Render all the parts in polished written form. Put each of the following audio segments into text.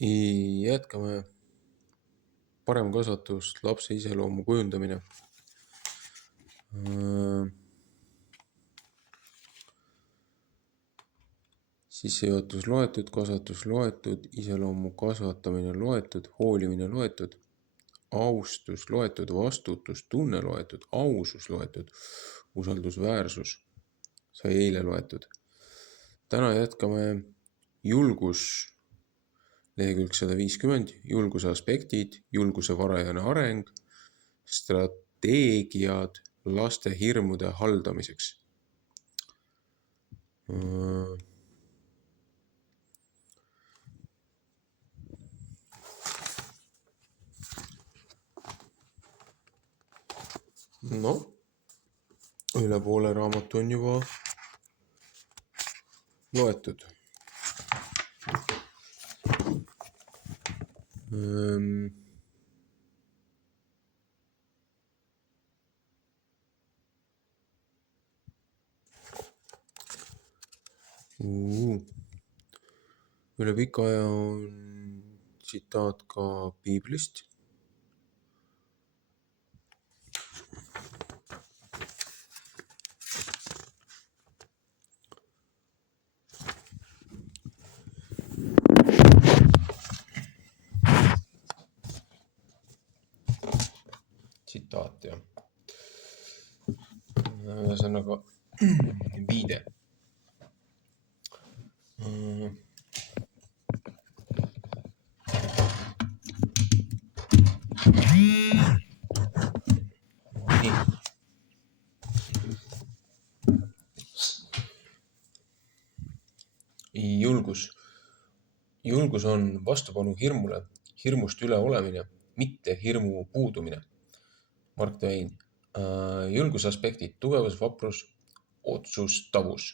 Jätkame parem kasvatus, lapse iseloomu kujundamine. Sissejuhatus loetud, kasvatus loetud, iseloomu kasvatamine loetud, hoolimine loetud, austus loetud, vastutustunne loetud, ausus loetud, usaldusväärsus sai eile loetud. Täna jätkame julgus, lehekülg 150, julguse aspektid, julguse varajane areng, strateegiad laste hirmude haldamiseks. No, üle poole raamatu on juba loetud. Üle pika aja on tsitaat ka piiblist. Tsitaat, jah. Ühesõnaga viide. Julgus on vastupanu hirmule, hirmust üle olemine, mitte hirmu puudumine. Mark Twain. Julguse aspektid, tugevus, vaprus, otsustavus.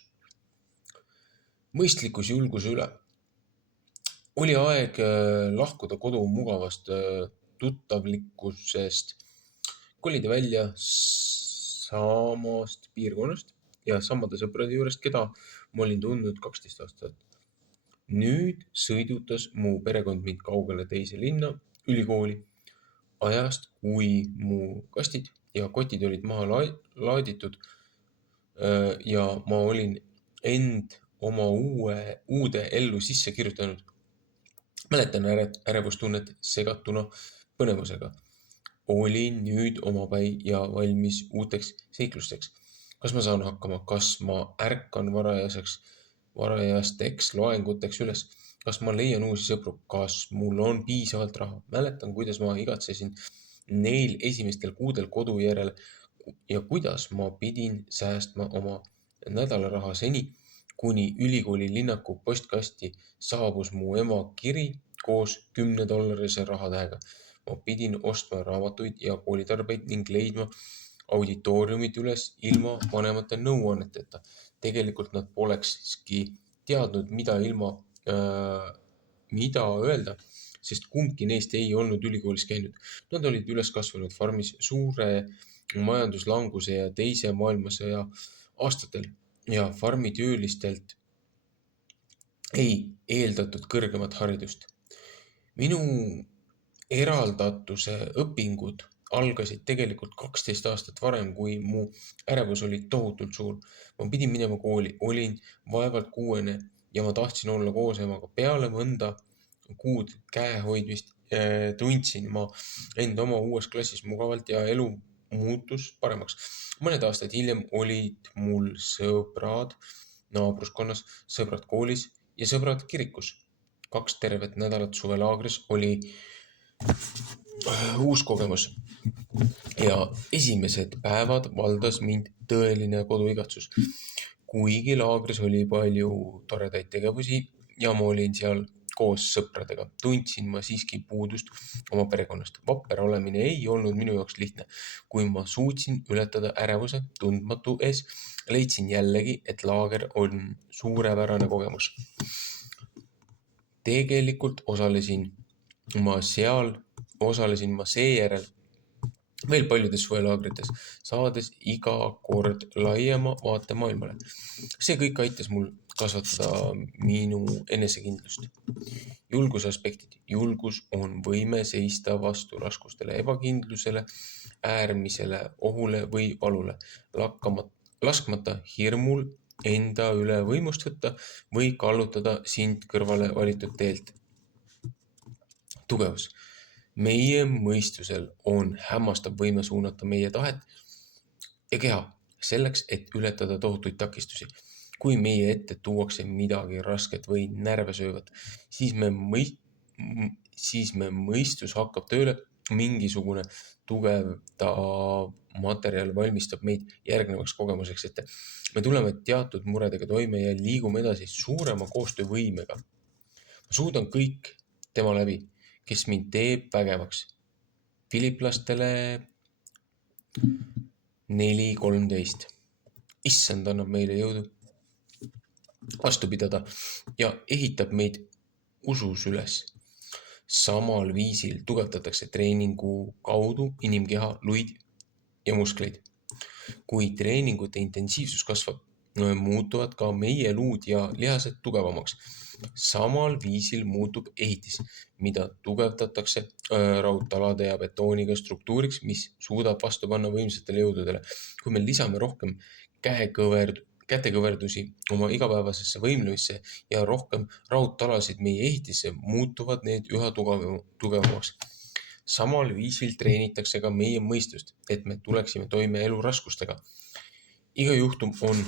Mõistlikkus julguse üle. Oli aeg lahkuda kodu mugavast tuttavlikkusest, kolida välja samast piirkonnast ja samade sõprade juurest, keda ma olin tundnud 12 aastat. Nüüd sõidutas mu perekond mind kaugele teise linna, ülikooli, ajast, kui mu kastid ja kotid olid maha laaditud ja ma olin end oma uude ellu sisse kirjutanud. Mäletan ärevustunnet segatuna põnevusega. Olin nüüd omapäi ja valmis uuteks seiklusteks. Kas ma saan hakkama? Kas ma ärkan varajasteks loenguteks üles? Kas ma leian uusi sõpru? Kas mul on piisavalt raha? Mäletan, kuidas ma igatsesin neil esimestel kuudel kodu järele ja kuidas ma pidin säästma oma nädalaraha seni, kuni ülikooli linnaku postkasti saabus mu ema kiri koos $10 rahatähega. Ma pidin ostma raamatuid ja koolitarbeid ning leidma auditooriumid üles ilma vanemate nõuanneteta. Tegelikult nad polekski teadnud, mida öelda, sest kumbki neist ei olnud ülikoolis käinud. Nad olid üles kasvanud farmis suure majanduslanguse ja teise maailmasõja aastatel ja farmitöölistelt ei eeldatud kõrgemat haridust. Minu eraldatuse õpingud algasid tegelikult 12 aastat varem, kui mu ärevus oli tohutult suur. Ma pidin minema kooli, olin vaevalt 6 ja ma tahtsin olla koos emaga. Peale mõnda kuud käehoidmist tundsin ma end oma uues klassis mugavalt ja elu muutus paremaks. Mõned aastad hiljem olid mul sõbrad naabruskonnas, sõbrad koolis ja sõbrad kirikus. 2 tervet nädalat suvelaagris oli uus kogemus ja esimesed päevad valdas mind tõeline koduigatsus. Kuigi laagris oli palju toredaid tegevusi ja ma olin seal koos sõpradega, tundsin ma siiski puudust oma perekonnast. Vapper olemine ei olnud minu jaoks lihtne. Kui ma suutsin ületada ärevuse tundmatu ees, leidsin jällegi, et laager on suurepärane kogemus. Tegelikult osalesin ma seejärel veel paljudes suvelaagrites, saades iga kord laiema vaate maailmale. See kõik aitas mul kasvatada minu enesekindlust. Julguse aspektid. Julgus on võime seista vastu raskustele, ebakindlusele, äärmisele ohule või valule, laskmata hirmul enda üle võimust võtta või kallutada sind kõrvale valitud teelt. Tugevus. Meie mõistusel on hämmastav võime suunata meie tahet ja keha selleks, et ületada tohutuid takistusi. Kui meie ette tuuakse midagi rasket või närve söövat, siis me mõistus hakkab tööle, mingisugune tugevdav materjal valmistab meid järgnevaks kogemuseks ette. Me tuleme teatud muredega toime ja liigume edasi suurema koostöövõimega. Ma suudan kõik tema läbi, kes mind teeb vägevaks. Filiplastele 4:13. Issand annab meile jõudu vastu pidada ja ehitab meid usus üles. Samal viisil tugevdatakse treeningu kaudu inimkeha, luid ja muskleid. Kui treeningute intensiivsus kasvab, muutuvad ka meie luud ja lihased tugevamaks. Samal viisil muutub ehitis, mida tugevdatakse raudtalade ja betooniga struktuuriks, mis suudab vastu panna võimsatele jõududele. Kui me lisame rohkem kätekõverdusi oma igapäevasesse võimlemisse ja rohkem raudtalasid meie ehitisse, muutuvad need üha tugevamaks. Samal viisil treenitakse ka meie mõistust, et me tuleksime toime elu raskustega. Iga juhtum on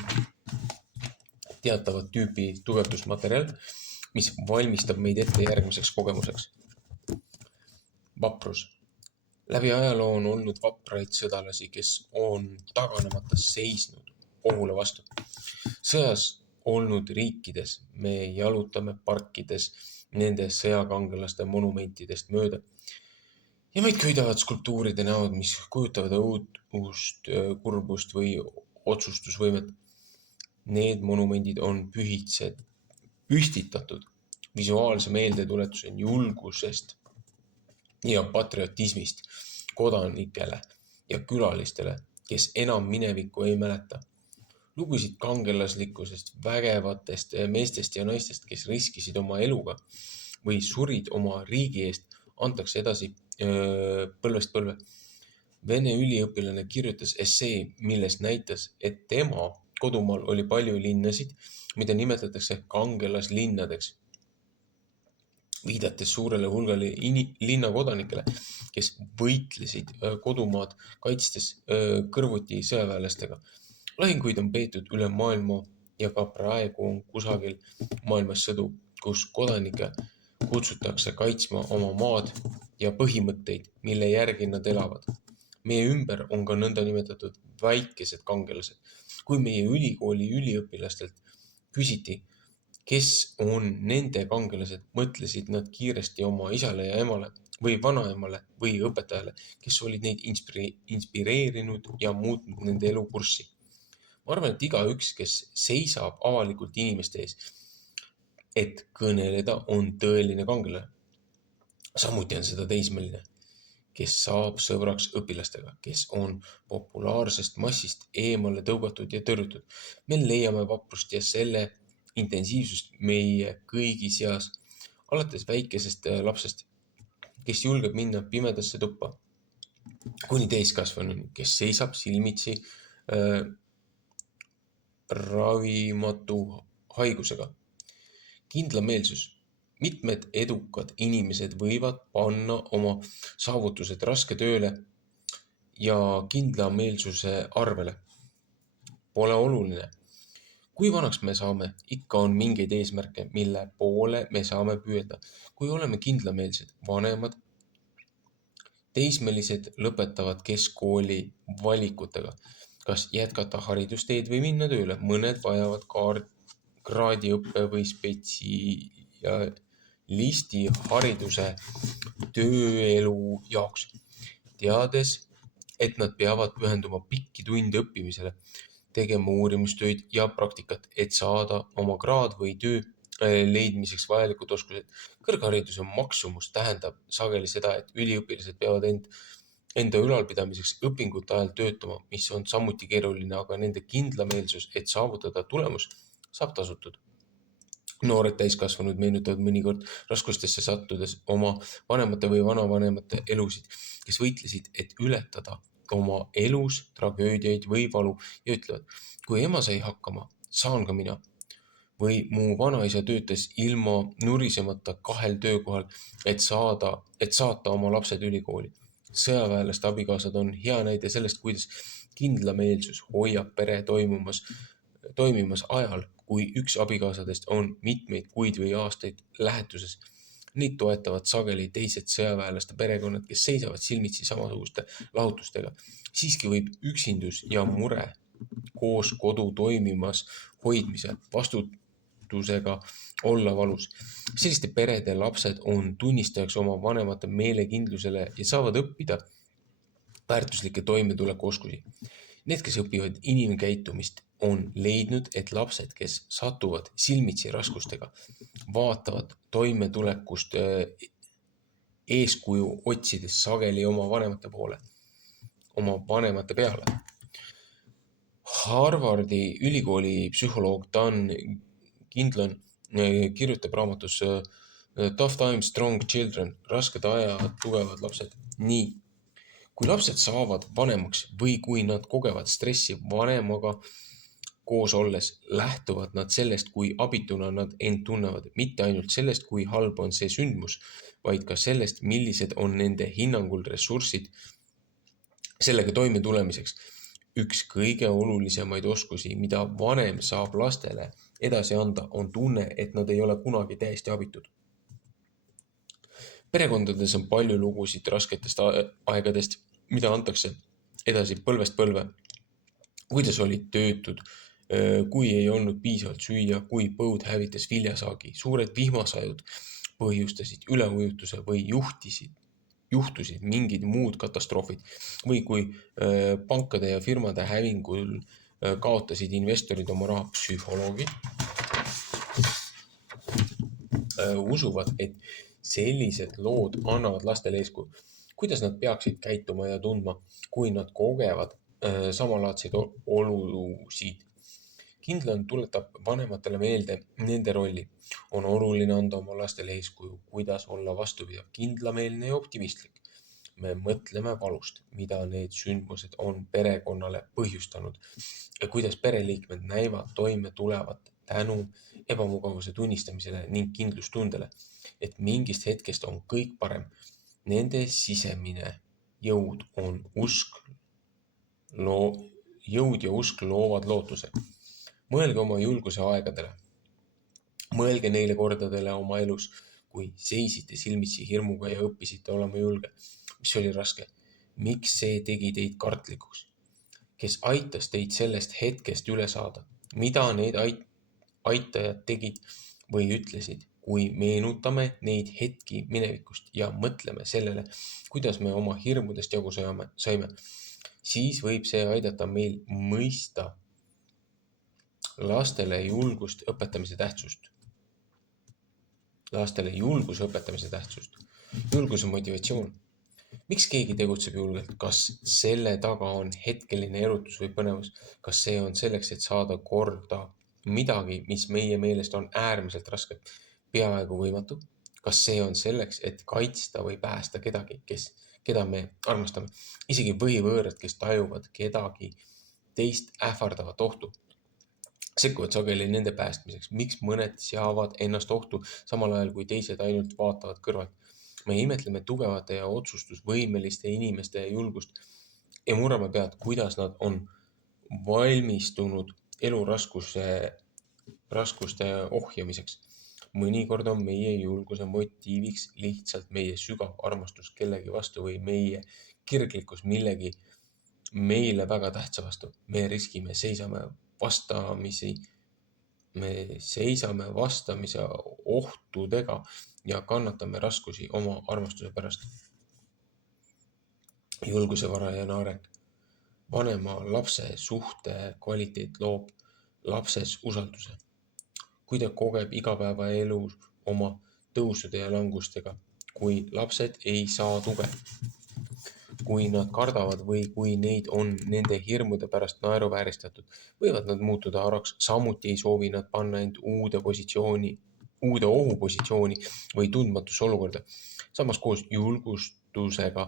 teatavat tüüpi tugevdusmaterjal, mis valmistab meid ette järgmiseks kogemuseks. Vaprus. Läbi ajaloo on olnud vapraid sõdalasi, kes on taganemata seisnud ohule vastu. Sõjas olnud riikides me jalutame parkides nende sõjakangelaste monumentidest mööda ja meid köidavad skulptuuride näod, mis kujutavad õudust, kurbust või otsustusvõimet. Need monumendid on püstitatud visuaalse meeldetuletuse julgusest ja patriotismist kodanikele ja külalistele, kes enam minevikku ei mäleta. Lugusid kangelaslikkusest, vägevatest meestest ja naistest, kes riskisid oma eluga või surid oma riigi eest, antakse edasi põlvest põlve. Vene üliõpilane kirjutas essee, milles näitas, et tema kodumaal oli palju linnasid, mida nimetatakse kangelaslinnadeks, viidates suurele hulgale linnakodanikele, kes võitlesid kodumaad kaitstes kõrvuti sõjaväelastega. Lahinguid on peetud üle maailma ja ka praegu on kusagil maailmas sõdu, kus kodanikke kutsutakse kaitsma oma maad ja põhimõtteid, mille järgi nad elavad. Meie ümber on ka nõndanimetatud väikesed kangelased. Kui meie ülikooli üliõpilastelt küsiti, kes on nende kangelased, mõtlesid nad kiiresti oma isale ja emale või vanaemale või õpetajale, kes olid neid inspireerinud ja muutnud nende elukurssi. Ma arvan, et igaüks, kes seisab avalikult inimeste ees, et kõneleda, on tõeline kangelane. Samuti on seda teismeline, kes saab sõbraks õpilastega, kes on populaarsest massist eemale tõugatud ja tõrjutud. Me leiame vaprust ja selle intensiivsust meie kõigi seas, alates väikesest lapsest, kes julgeb minna pimedasse tuppa, kuni täiskasvanuni, kes seisab silmitsi ravimatu haigusega. Kindlameelsus. Mitmed edukad inimesed võivad panna oma saavutused raske tööle ja kindlameelsuse arvele. Pole oluline. Kui vanaks me saame, ikka on mingeid eesmärke, mille poole me saame püüelda. Kui oleme kindlameelsed, vanemad, teismelised lõpetavad keskkooli valikutega, kas jätkata haridusteed või minna tööle. Mõned vajavad kraadiõppe või spetsialisti hariduse tööelu jaoks, teades, et nad peavad pühenduma pikki tunde õppimisele, tegema uurimustöid ja praktikat, et saada oma kraad või töö leidmiseks vajalikud oskused. Kõrghariduse maksumus tähendab sageli seda, et üliõpilased peavad end enda ülalpidamiseks õpingute ajal töötama, mis on samuti keeruline, aga nende kindlameelsus, et saavutada tulemus, saab tasutud. Noored täiskasvanud meenutavad mõnikord raskustesse sattudes oma vanemate või vanavanemate elusid, kes võitlesid, et ületada oma elus tragöödiaid või valu ja ütlevad, kui ema sai hakkama, saan ka mina. Või mu vanaisa töötas ilma nurisemata 2 töökohal, et saata oma lapsed ülikooli. Sõjaväelaste abikaasad on hea näide sellest, kuidas kindlameelsus hoiab pere toimimas ajal, kui üks abikaasadest on mitmeid kuid või aastaid lähetuses. Neid toetavad sageli teised sõjaväelaste perekonnad, kes seisavad silmitsi samasuguste lahutustega. Siiski võib üksindus ja mure koos kodu toimimas hoidmise vastutusega olla valus. Selliste perede lapsed on tunnistajaks oma vanemate meelekindlusele ja saavad õppida väärtuslikke toimetulekuoskusi. Need, kes õpivad inimkäitumist, on leidnud, et lapsed, kes satuvad silmitsi raskustega, vaatavad toimetulekust eeskuju otsides sageli oma vanemate poole, oma vanemate peale. Harvardi ülikooli psühholoog Dan Kindlon kirjutab raamatus Tough Times, Strong Children, rasked ajad, tugevad lapsed. Nii, kui lapsed saavad vanemaks või kui nad kogevad stressi vanemaga koos olles, lähtuvad nad sellest, kui abituna nad end tunnevad, mitte ainult sellest, kui halb on see sündmus, vaid ka sellest, millised on nende hinnangul ressursid sellega toime tulemiseks. Üks kõige olulisemaid oskusi, mida vanem saab lastele edasi anda, on tunne, et nad ei ole kunagi täiesti abitud. Perekondades on palju lugusid rasketest aegadest, mida antakse edasi põlvest põlve. Kuidas olid töötud, kui ei olnud piisavalt süüa, kui põud hävitas viljasaagi, suured vihmasajud põhjustasid üleujutuse või juhtusid mingid muud katastroofid või kui pankade ja firmade hävingul kaotasid investorid oma raha. Psühholoogid usuvad, et sellised lood annavad lastele eeskuju, kuidas nad peaksid käituma ja tundma, kui nad kogevad samalaadseid olusid. Kindlalt tuletab vanematele meelde nende rolli. On oluline anda oma lastele eeskuju, kuidas olla vastupidav, kindlameelne ja optimistlik. Me mõtleme valust, mida need sündmused on perekonnale põhjustanud ja kuidas pereliikmed näivad toime tulevat tänu ebamugavuse tunnistamisele ning kindlustundele, et mingist hetkest on kõik parem. Nende sisemine jõud ja usk loovad lootuse. Mõelge oma julguse aegadele. Mõelge neile kordadele oma elus, kui seisite silmitsi hirmuga ja õppisite olema julge. Mis oli raske? Miks see tegi teid kartlikuks? Kes aitas teid sellest hetkest üle saada? Mida need aitajad tegid või ütlesid? Kui meenutame neid hetki minevikust ja mõtleme sellele, kuidas me oma hirmudest jagu saime, siis võib see aidata meil mõista lastele julguse õpetamise tähtsust. Julgus on motivatsioon. Miks keegi tegutseb julgelt? Kas selle taga on hetkeline erutus või põnevus? Kas see on selleks, et saada korda midagi, mis meie meelest on äärmiselt raske, peaaegu võimatu? Kas see on selleks, et kaitsta või päästa kedagi, keda me armastame? Isegi võõrad, kes tajuvad kedagi teist ähvardavat ohtu, sekkuvad sageli nende päästmiseks. Miks mõned seavad ennast ohtu, samal ajal kui teised ainult vaatavad kõrvalt? Me imetleme tugevate ja otsustusvõimeliste inimeste julgust ja murrame pead, kuidas nad on valmistunud raskuste ohjamiseks. Mõnikord on meie julguse motiiviks lihtsalt meie sügav armastus kellegi vastu või meie kirglikkus millegi meile väga tähtsa vastu. Me riskime, seisame vastamise ohtudega ja kannatame raskusi oma armastuse pärast. Julguse varajane areng. Vanema-lapse suhte kvaliteet loob lapses usalduse. Kui ta kogeb igapäevaelus oma tõusude ja langustega, kui lapsed ei saa tuge. kui nad kardavad või kui neid on nende hirmude pärast naeruvääristatud, võivad nad muutuda araks, samuti ei soovi nad panna end uude ohupositsiooni või tundmatusse olukorda. Samas koos julgustusega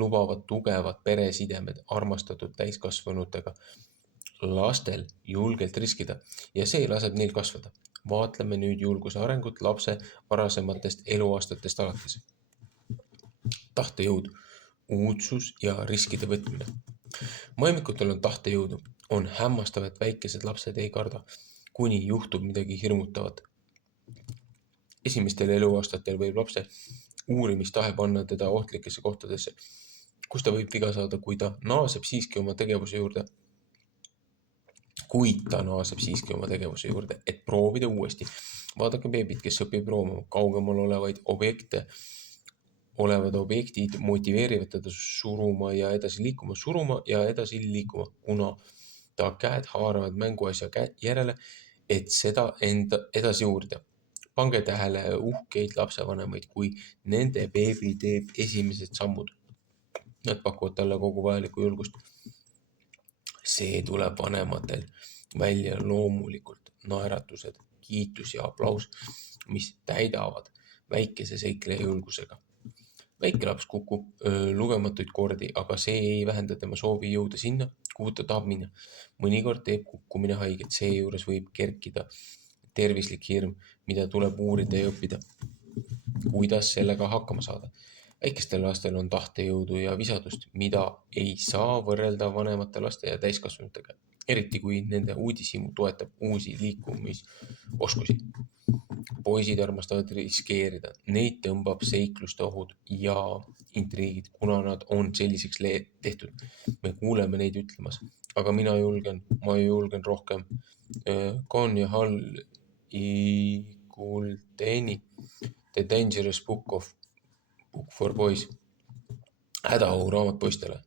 lubavad tugevad peresidemed armastatud täiskasvanutega lastel julgelt riskida ja see laseb neil kasvada. Vaatleme nüüd julguse arengut lapse varasematest eluaastatest alates. Tahtejõud, uudsus ja riskide võtmine. Maimikutel on tahtejõudu. On hämmastav, et väikesed lapsed ei karda, kuni juhtub midagi hirmutavat. Esimestel eluaastatel võib lapse uurimistahe panna teda ohtlikesse kohtadesse, kus ta võib viga saada, kuid ta naaseb siiski oma tegevuse juurde, et proovida uuesti. Vaadake beebit, kes õpib roomama, kaugemal olevad objektid motiveerivad teda suruma ja edasi liikuma, kuna ta käed haaravad mänguasja järele, et seda edasi uurida. Pange tähele uhkeid lapsevanemaid, kui nende beebi teeb esimesed sammud. Nad pakuvad talle kogu vajalikku julgust. See tuleb vanematel välja loomulikult naeratused, kiitus ja aplaus, mis täidavad väikese seikleja julgusega. Väike laps kukub lugematuid kordi, aga see ei vähenda tema soovi jõuda sinna, kuhu ta tahab minna. Mõnikord teeb kukkumine haiget, seejuures võib kerkida tervislik hirm, mida tuleb uurida ja õppida. Kuidas sellega hakkama saada? Väikestel lastel on tahtejõudu ja visadust, mida ei saa võrrelda vanemate laste ja täiskasvanutega, eriti kui nende uudishimu toetab uusi liikumisoskusi. Poisid armastavad riskeerida, neid tõmbab seikluste ohud ja intriigid, kuna nad on selliseks tehtud. Me kuuleme neid ütlemas, aga ma julgen rohkem. Connie Hall Igulteni The Dangerous Book for Boys, hädaohuraamat poistele,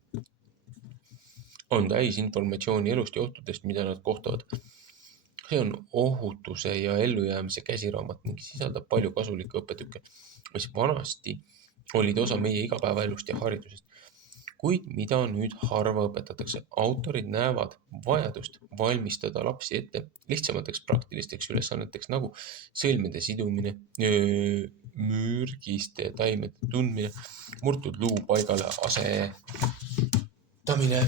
on täis informatsiooni elust ja ohtudest, mida nad kohtavad. See on ohutuse ja ellujäämise käsiraamat ning sisaldab palju kasulikke õppetükke, mis vanasti olid osa meie igapäevaelust ja haridusest, kuid mida nüüd harva õpetatakse. Autorid näevad vajadust valmistada lapsi ette lihtsamateks praktilisteks ülesanneteks nagu sõlmede sidumine, mürgiste taimede tundmine, murtud luu paigale asetamine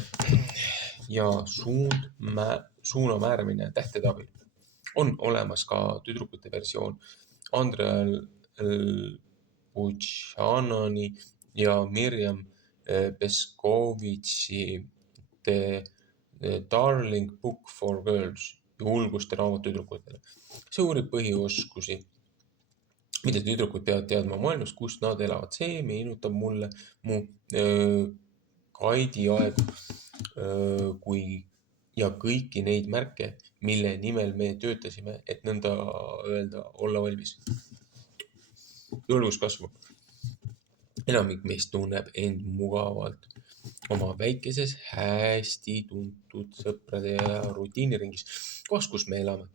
ja suuna määramine tähtede abil. On olemas ka tüdrukute versioon Andrea Buchanani ja Miriam Peskovitši The Darling Book for Girls, julguste raamat tüdrukutele. See uurib põhioskusi, mida tüdrukud peavad teadma maailmast, kus nad elavad. See meenutab mulle mu Kaidi aegu ja kõiki neid märke, mille nimel me töötasime, et nõnda öelda olla valmis. Julgus kasvab. Enamik meist tunneb end mugavalt oma väikeses, hästi tuntud sõprade ja rutiiniringis, kohas, kus me elame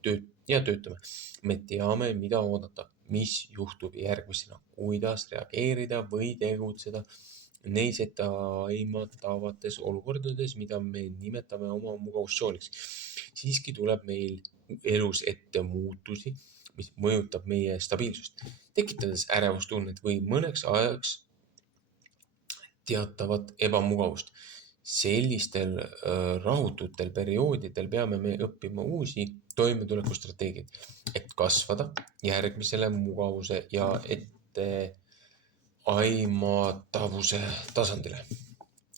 ja töötame. Me teame, mida oodata, mis juhtub järgmisena, kuidas reageerida või tegutseda neis etteaimatavates olukordades, mida me nimetame oma mugavustsooniks. Siiski tuleb meil elus ette muutusi, mis mõjutab meie stabiilsust, tekitades ärevustunnet või mõneks ajaks teatavat ebamugavust. Sellistel rahututel perioodidel peame me õppima uusi toimetulekustrateegiaid, et kasvada järgmisele mugavuse ja etteaimatavuse tasandile.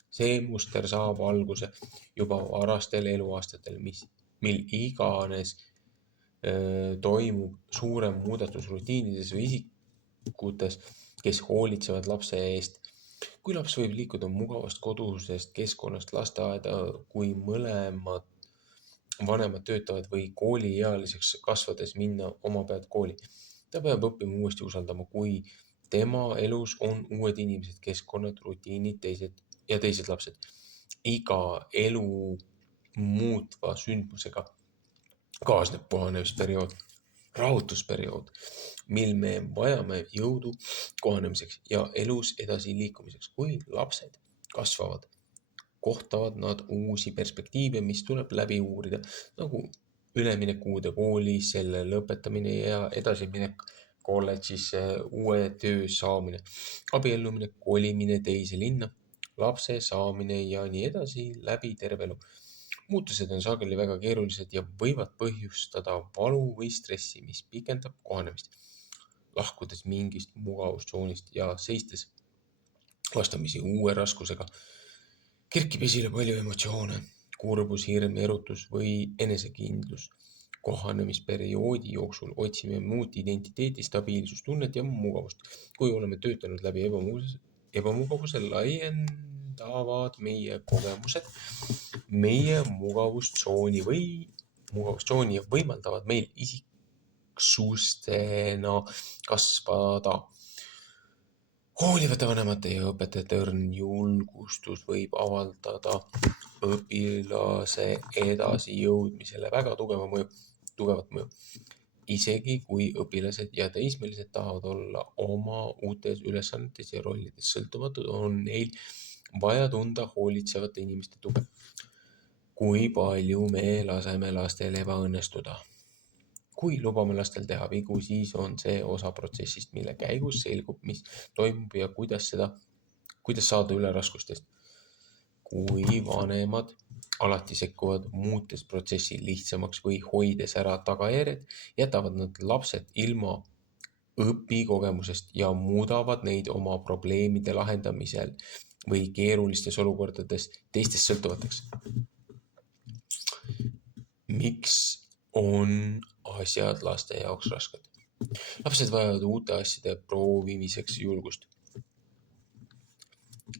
See muster saab alguse juba varastel eluaastatel, mil iganes toimub suurem muudatus rutiinides või isikutes, kes hoolitsevad lapse eest. Kui laps võib liikuda mugavast kodusest keskkonnast lasteaeda, kui mõlemad vanemad töötavad või kooliealiseks kasvades minna oma pealt kooli. Ta peab õppima uuesti usaldama, kui tema elus on uued inimesed, keskkonnad, rutiinid, teised lapsed. Iga elu muutva sündmusega kaasneb kohanemisperiood, rahutusperiood, mil me vajame jõudu kohanemiseks ja elus edasi liikumiseks. Kui lapsed kasvavad, kohtavad nad uusi perspektiive, mis tuleb läbi uurida, nagu üleminek uude kooli, selle lõpetamine ja edasiminek kolledžisse, uue töö saamine, abiellumine, kolimine teise linna, lapse saamine ja nii edasi läbi terve elu. Muutused on sageli väga keerulised ja võivad põhjustada valu või stressi, mis pikendab kohanemist. Lahkudes mingist mugavustsoonist ja seistes vastamisi uue raskusega, kerkib esile palju emotsioone, kurbus, hirm, erutus või enesekindlus. Kohanemisperioodi jooksul otsime muud identiteeti, stabiilsustunnet ja mugavust. Kui oleme töötanud läbi ebamugavuse, laiendavad meie kogemused meie mugavustsooni ja võimaldavad meil isiksustena kasvada. Hoolivate vanemate ja õpetajate õrn julgustus võib avaldada õpilase edasijõudmisele väga tugevat mõju. Isegi kui õpilased ja teismelised tahavad olla oma uutes ülesannetes ja rollides sõltumatud, on neil vaja tunda hoolitsevate inimeste tuge. Kui palju me laseme lastel ebaõnnestuda? Kui lubame lastel teha vigu, siis on see osa protsessist, mille käigus selgub, mis toimub ja kuidas saada üle raskustest. Kui vanemad alati sekkuvad, muutes protsessi lihtsamaks või hoides ära tagajärjed, jätavad nad lapsed ilma õpikogemusest ja muudavad neid oma probleemide lahendamisel või keerulistes olukordades teistest sõltuvateks. Miks on asjad laste jaoks rasked? Lapsed vajavad uute asjade proovimiseks julgust.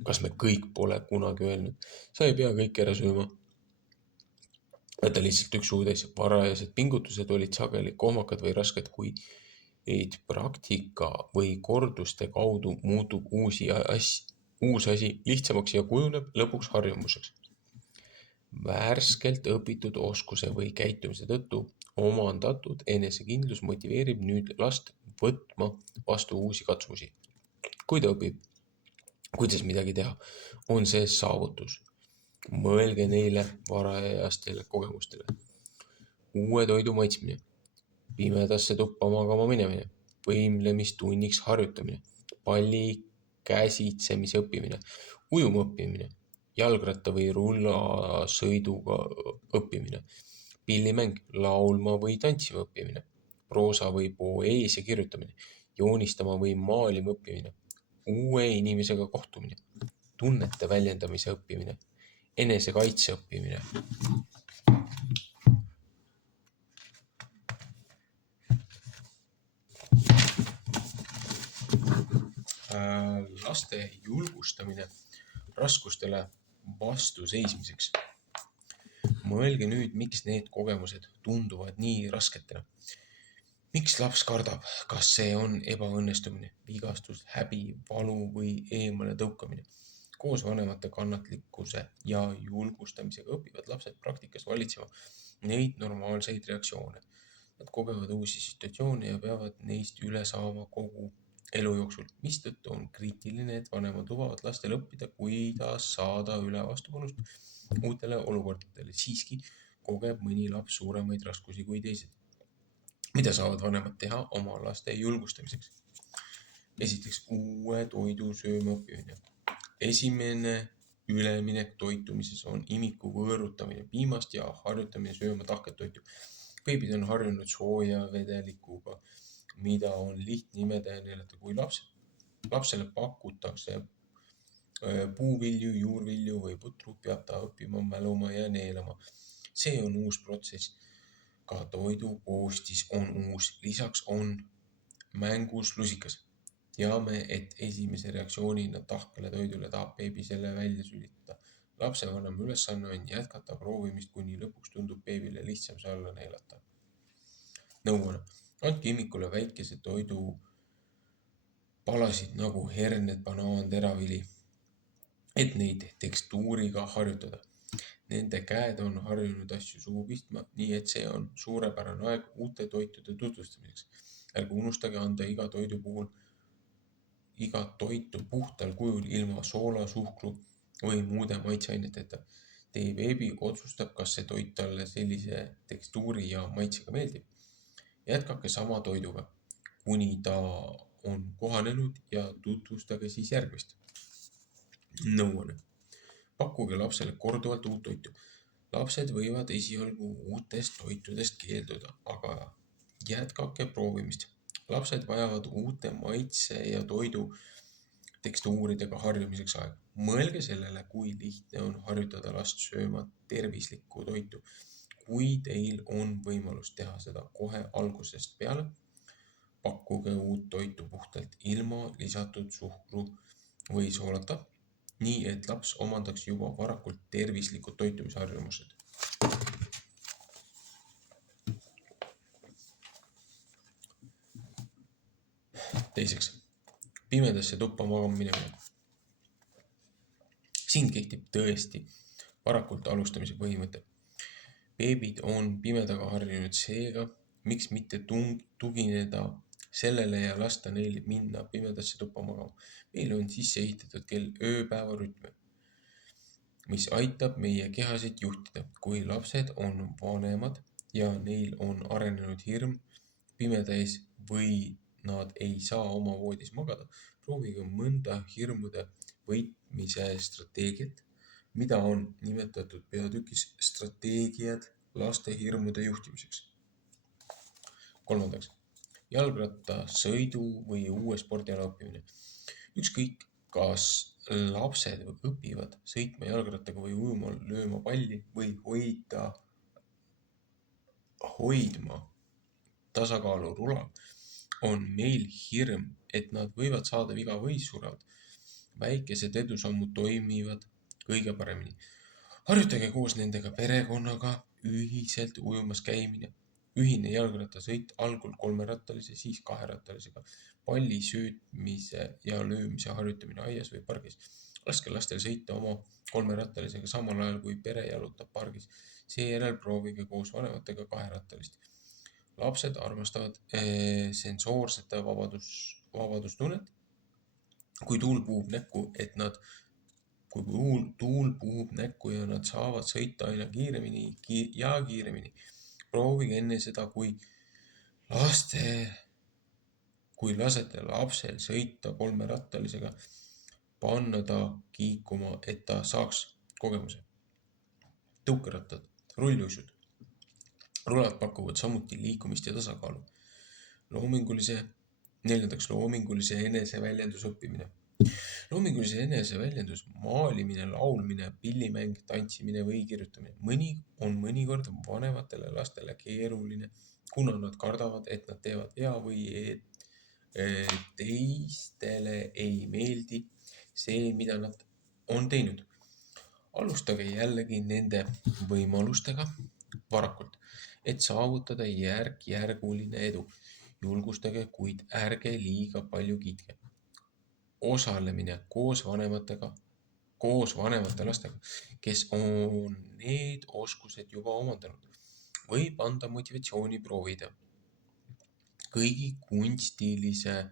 Kas me kõik pole kunagi öelnud, sa ei pea kõike ära sööma? Võta lihtsalt üks suutäis. Varajased pingutused olid sageli kohmakad või rasked, kuid praktika või korduste kaudu muutub uus asi lihtsamaks ja kujuneb lõpuks harjumuseks. Värskelt õpitud oskuse või käitumise tõttu omandatud enesekindlus motiveerib nüüd last võtma vastu uusi katsumusi. Kui ta õpib, kuidas midagi teha, on see saavutus. Mõelge neile varajastele kogemustele. Uue toidu maitsmine, pimedasse tuppa magama minemine, võimlemistunniks harjutamine, palli käsitsemise õppimine, ujuma õppimine, jalgratta või rullasõiduga õppimine, pillimäng, laulma või tantsima õppimine, proosa või poeesia kirjutamine, joonistama või maalima õppimine, uue inimesega kohtumine, tunnete väljendamise õppimine, enesekaitse õppimine. Laste julgustamine raskustele vastu seismiseks. Mõelge nüüd, miks need kogemused tunduvad nii rasketena. Miks laps kardab? Kas see on ebaõnnestumine, vigastus, häbi, valu või eemale tõukamine? Koos vanemate kannatlikkuse ja julgustamisega õpivad lapsed praktikas valitsema neid normaalseid reaktsioone. Nad kogevad uusi situatsioone ja peavad neist üle saama kogu elu jooksul, mistõttu on kriitiline, et vanemad lubavad lastel õppida, kuidas saada üle vastupanust uutele olukordadele. Siiski kogeb mõni laps suuremaid raskusi kui teised. Mida saavad vanemad teha oma laste julgustamiseks? Esiteks, uue toidu sööma õppimine. Esimene üleminek toitumises on imiku võõrutamine piimast ja harjutamine sööma tahket toitu. Beebid on harjunud sooja vedelikuga, mida on lihtne imeda ja neelata. Kui lapsele pakutakse puuvilju, juurvilju või putru, peab ta õppima mäluma ja neelama. See on uus protsess. Ka toidu koostis on uus. Lisaks on mängus lusikas. Teame, et esimese reaktsioonina tahkele toidule tahab beebi selle välja sülitada. Lapsevanema ülesanne on jätkata proovimist, kuni lõpuks tundub beebile lihtsam see alla neelata. Nõuanne. Andke imikule väikesed toidupalasid nagu herned, banaan, teravili, et neid tekstuuriga harjutada. Nende käed on harjunud asju suhu pistma, nii et see on suurepärane aeg uute toitude tutvustamiseks. Ärge unustage anda iga toitu puhtal kujul ilma soola, suhkru või muude maitseaineteta. Teie beebi otsustab, kas see toit talle sellise tekstuuri ja maitsega meeldib. Jätkake sama toiduga, kuni ta on kohanenud ja tutvustage siis järgmist. Nõuanne. Pakkuge lapsele korduvalt uut toitu. Lapsed võivad esialgu uutest toitudest keelduda, aga jätkake proovimist. Lapsed vajavad uute maitse ja toidu tekstuuridega harjumiseks aega. Mõelge sellele, kui lihtne on harjutada last sööma tervislikku toitu. Kui teil on võimalus teha seda kohe algusest peale, pakkuge uut toitu puhtalt ilma lisatud suhkru või soolata, nii et laps omandaks juba varakult tervislikud toitumisharjumused. Teiseks, pimedasse tuppa magama minemine. Siin kehtib tõesti varakult alustamise põhimõte. Beebid on pimedaga harjunud, seega miks mitte tugineda sellele ja lasta neil minna pimedasse tuppa magama. Meil on sisse ehitatud kell ööpäevarütme, mis aitab meie kehasid juhtida. Kui lapsed on vanemad ja neil on arenenud hirm pimeda ees või nad ei saa oma voodis magada, proovige mõnda hirmude võitmise strateegiat, mida on nimetatud peatükis strateegiad laste hirmude juhtimiseks. Kolmandaks, jalgrattasõidu või uue spordiala õppimine. Ükskõik, kas lapsed õpivad sõitma jalgrattaga või ujuma, lööma palli või hoidma tasakaalu rulal, on meil hirm, et nad võivad saada viga või surevad. Väikesed edusammud toimivad kõige paremini. Harjutage koos nendega perekonnaga ühiselt ujumas käimine. Ühine jalgrattasõit algul 3-rattalise, siis 2-rattalisega. Palli söötmise ja löömise harjutamine aias või pargis. Laske lastel sõita oma 3-rattalisega samal ajal, kui pere jalutab pargis. Seejärel proovige koos vanematega 2-rattalist. Lapsed armastavad sensoorsete vabadustunnet. Kui tuul puhub näkku ja nad saavad sõita aina kiiremini. Proovige enne seda, kui lasete lapsel sõita 3-rattalisega, panna ta kiikuma, et ta saaks kogemuse. Tõukerattad, rulluisud. Rulad pakuvad samuti liikumist ja tasakaalu. Neljandaks, loomingulise eneseväljenduse õppimine. Loomingulise eneseväljendus, maalimine, laulmine, pillimäng, tantsimine või kirjutamine. Mõnikord vanematele lastele keeruline, kuna nad kardavad, et nad teevad vea või et teistele ei meeldi see, mida nad on teinud. Alustage jällegi nende võimalustega varakult, et saavutada järk-järguline edu. Julgustage, kuid ärge liiga palju kiitke. Osalemine koos vanemate lastega, kes on need oskused juba omandanud, võib anda motivatsiooni proovida. Kõigi kunstiliste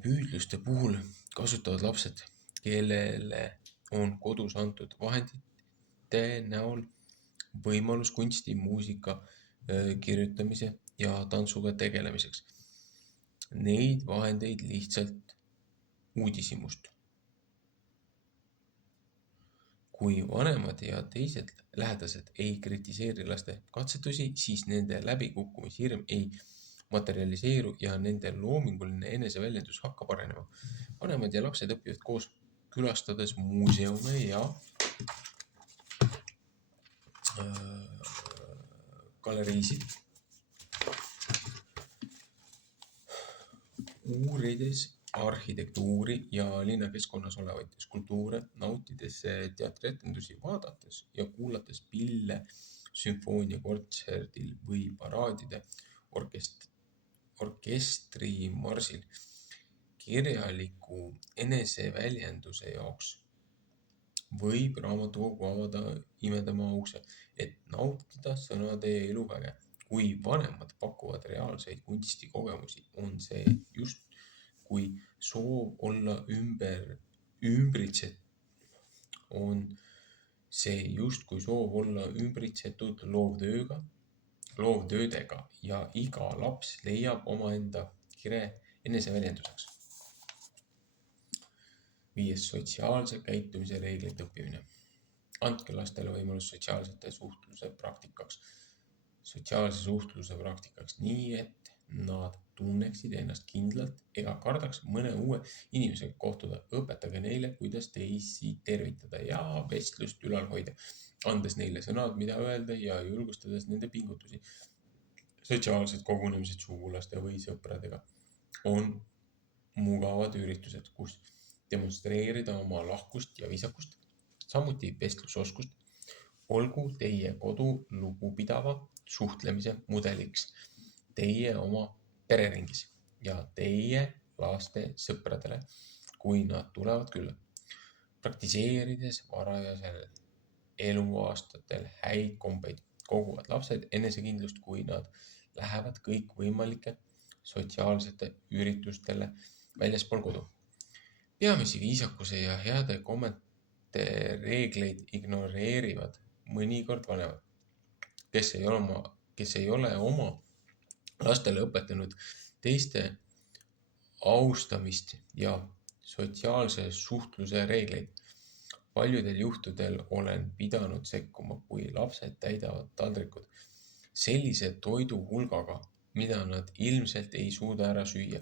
püüdluste puhul kasutavad lapsed, kellele on kodus antud vahendite näol võimalus kunsti, muusika, kirjutamise ja tantsuga tegelemiseks. Neid vahendeid lihtsalt uudishimust. Kui vanemad ja teised lähedased ei kritiseeri laste katsetusi, siis nende läbikukkumishirm ei materialiseeru ja nende loominguline eneseväljendus hakkab arenema. Vanemad ja lapsed õpivad koos, külastades muuseume ja galeriisid, uurides arhitektuuri ja linnakeskkonnas olevaid skulptuure, nautides teatrietendusi, vaadates ja kuulates pille sümfooniakontserdil või paraadide orkestrimarsil. Kirjaliku eneseväljenduse jaoks võib raamatukogu avada imedema ukse, et nautida sõnade ja eluväge. Kui vanemad pakuvad reaalseid kunstikogemusi, on see just kui soov olla on see justkui soov olla ümbritsetud loovtöödega ja iga laps leiab omaenda kire eneseväljenduseks. 5. Sotsiaalse käitumise reeglite õppimine. Andke lastele võimalus sotsiaalse suhtluse praktikaks nii, et nad tunneksid ennast kindlalt ega kardaks mõne uue inimesega kohtuda. Õpetage neile, kuidas teisi tervitada ja vestlust ülal hoida, andes neile sõnad, mida öelda ja julgustades nende pingutusi. Sotsiaalsed kogunemised sugulaste või sõpradega on mugavad üritused, kus demonstreerida oma lahkust ja viisakust, samuti vestlusoskust. Olgu teie kodu lugupidava suhtlemise mudeliks teie oma pereringis ja teie laste sõpradele, kui nad tulevad külla. Praktiseerides varajasel eluaastatel häid kombeid, koguvad lapsed enesekindlust, kui nad lähevad kõikvõimalike sotsiaalsete üritustele väljaspool kodu. Peamisi viisakuse ja heade kommete reegleid ignoreerivad mõnikord vanemad, kes ei ole oma lastele õpetanud teiste austamist ja sotsiaalse suhtluse reegleid. Paljudel juhtudel olen pidanud sekkuma, kui lapsed täidavad taldrikud sellise toidu hulgaga, mida nad ilmselt ei suuda ära süüa,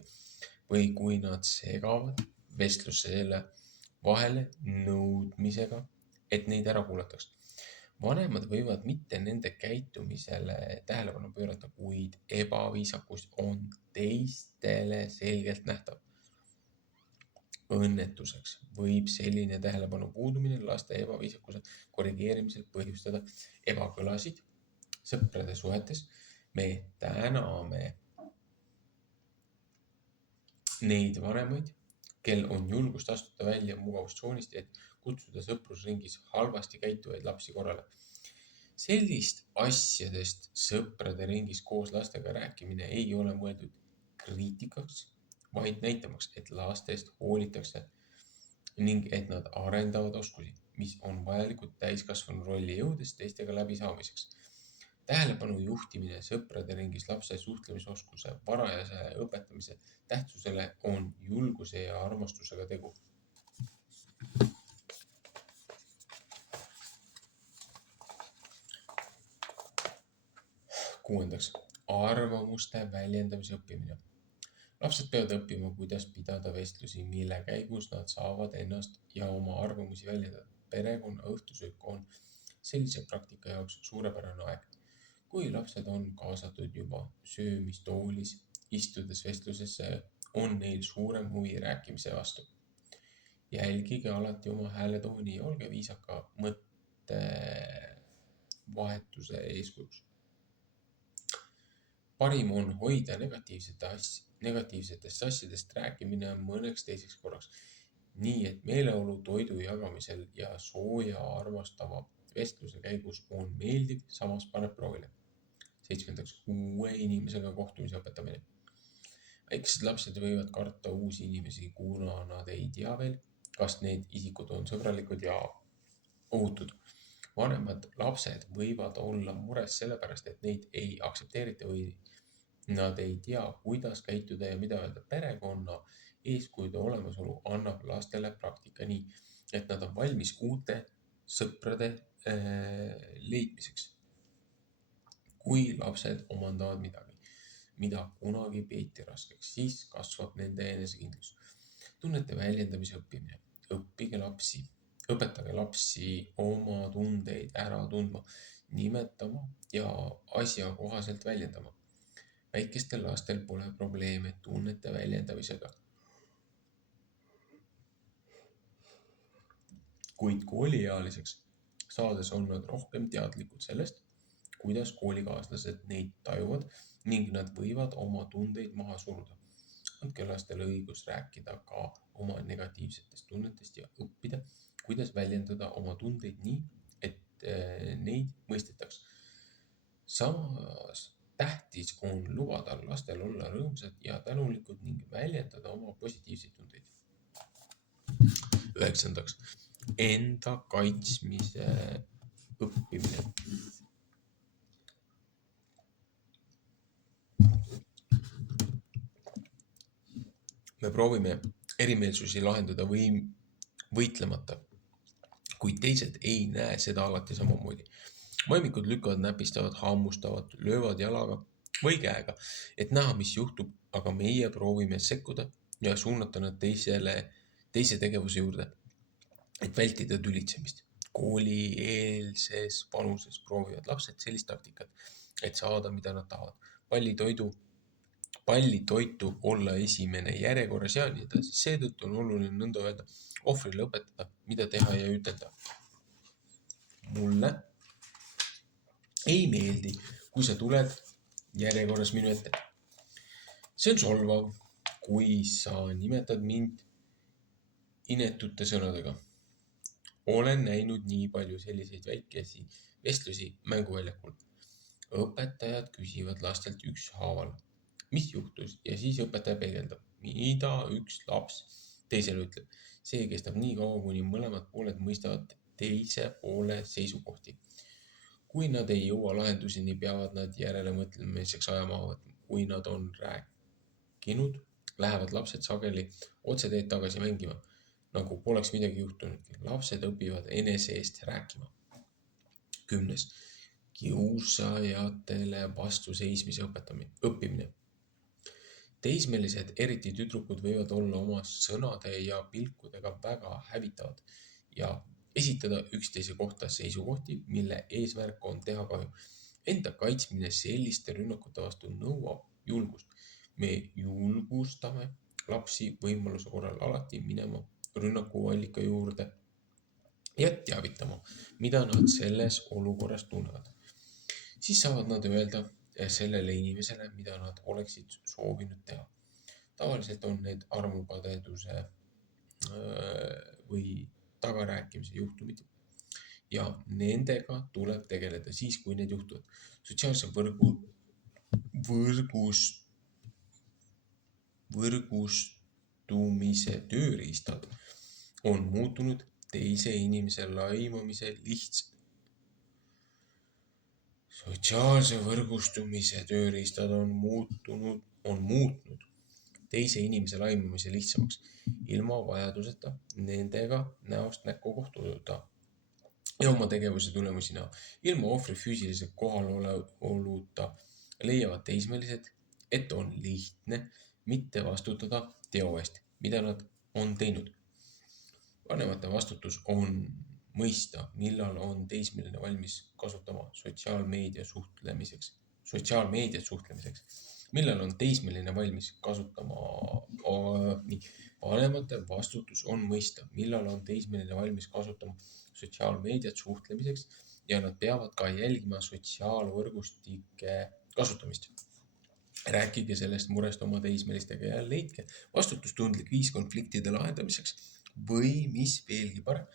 või kui nad segavad vestlusse selle vahele nõudmisega, et neid ära kuulataks. Vanemad võivad mitte nende käitumisele tähelepanu pöörata, kuid ebaviisakus on teistele selgelt nähtav. Õnnetuseks võib selline tähelepanu puudumine laste ebaviisakuse korrigeerimisel põhjustada ebakõlasid sõprade suhetes. Me täname neid vanemaid, kel on julgust astuda välja mugavustsoonist, et kutsuda sõprusringis halvasti käituvaid lapsi korrale. Sellist asjadest sõprade ringis koos lastega rääkimine ei ole mõeldud kriitikaks, vaid näitamaks, et lastest hoolitakse ning et nad arendavad oskusi, mis on vajalikud täiskasvanu rolli jõudes teistega läbisaamiseks. Tähelepanu juhtimine sõprade ringis lapse suhtlemisoskuse varajase õpetamise tähtsusele on julguse ja armastusega tegu. 6. Arvamuste väljendamise õppimine. Lapsed peavad õppima, kuidas pidada vestlusi, mille käigus nad saavad ennast ja oma arvamusi väljendada. Perekonna õhtusöök on sellise praktika jaoks suurepärane aeg. Kui lapsed on kaasatud juba söömistoolis, istudes vestlusesse, on neil suurem huvi rääkimise vastu. Jälgige alati oma hääletooni ja olge viisaka mõttevahetuse eeskujuks. Parim on hoida negatiivsetest asjadest rääkimine mõneks teiseks korraks, nii et meeleolu toidu jagamisel ja sooja armastava vestluse käigus on meeldiv, samas paneb proovile. 7. Uue inimesega kohtumise õpetamine. Väikesed lapsed võivad karta uusi inimesi, kuna nad ei tea veel, kas need isikud on sõbralikud ja ohutud. Vanemad lapsed võivad olla mures sellepärast, et neid ei aktsepteerita või nad ei tea, kuidas käituda ja mida öelda. Perekonna eeskujude olemasolu annab lastele praktika nii, et nad on valmis uute sõprade leidmiseks. Kui lapsed omandavad midagi, mida kunagi peeti raskeks, siis kasvab nende enesekindlus. Tunnete väljendamise õppimine. Õpetage lapsi oma tundeid ära tundma, nimetama ja asjakohaselt väljendama. Väikestel lastel pole probleeme tunnete väljendamisega. Kuid kooliealiseks saades on nad rohkem teadlikud sellest, kuidas koolikaaslased neid tajuvad ning nad võivad oma tundeid maha suruda. Andke lastele õigus rääkida ka oma negatiivsetest tunnetest ja õppida, kuidas väljendada oma tundeid nii, et neid mõistetaks. Samas tähtis on lubada lastel olla rõõmsad ja tänulikud ning väljendada oma positiivseid tundeid. 9. enda kaitsmise õppimine. Me proovime erimeelsusi lahendada võitlemata, kuid teised ei näe seda alati samamoodi. Maimikud lükkavad, näpistavad, hammustavad, löövad jalaga või käega, et näha, mis juhtub, aga meie proovime sekkuda ja suunata nad teise tegevuse juurde, et vältida tülitsemist. Koolieelses vanuses proovivad lapsed sellist taktikat, et saada, mida nad tahavad. Pallitoitu olla esimene järjekorras ja nii edasi. Seetõttu on oluline nõnda öelda ohvrile õpetada, mida teha ja ütelda. Mulle ei meeldi, kui sa tuled järjekorras minu ette. See on solvav, kui sa nimetad mind inetute sõnadega. Olen näinud nii palju selliseid väikesi vestlusi mänguväljakul. Õpetajad küsivad lastelt ükshaaval, mis juhtus, ja siis õpetaja peegeldab, mida üks laps teisele ütleb. See kestab nii kaua, kuni mõlemad pooled mõistavad teise poole seisukohti. Kui nad ei jõua lahenduseni, peavad nad järelemõtlemiseks aja maha võtma. Kui nad on rääkinud, lähevad lapsed sageli otseteed tagasi mängima, nagu poleks midagi juhtunudki. Lapsed õpivad enese eest rääkima. 10. Kiusajatele vastu seismise õppimine. Teismelised, eriti tüdrukud, võivad olla oma sõnade ja pilkudega väga hävitavad ja esitada üksteise kohta seisukohti, mille eesmärk on teha kahju. Enda kaitsmine selliste rünnakute vastu nõuab julgust. Me julgustame lapsi võimaluse korral alati minema rünnakuallika juurde ja teavitama, mida nad selles olukorras tunnevad. Siis saavad nad öelda sellele inimesele, mida nad oleksid soovinud teha. Tavaliselt on need armukadeduse või tagarääkimise juhtumid ja nendega tuleb tegeleda siis, kui need juhtuvad. Sotsiaalse võrgustumise tööriistad on muutunud teise inimese laimamise Sotsiaalse võrgustumise tööriistad on muutnud teise inimese laimamise lihtsamaks, ilma vajaduseta nendega näost näkku kohtuda ja oma tegevuse tulemusi näha. Ilma ohvri füüsilise kohaloluta leiavad teismelised, et on lihtne mitte vastutada teo eest, mida nad on teinud. Vanemate vastutus on mõista, millal on teismeline valmis kasutama sotsiaalmeediat suhtlemiseks. Millal on teismeline valmis kasutama vanemate vastutus on mõista, millal on teismeline valmis kasutama sotsiaalmeediat suhtlemiseks ja nad peavad ka jälgima sotsiaalvõrgustike kasutamist. Rääkige sellest murest oma teismelistega ja leidke vastutustundlik viis konfliktide lahendamiseks või mis veelgi parem,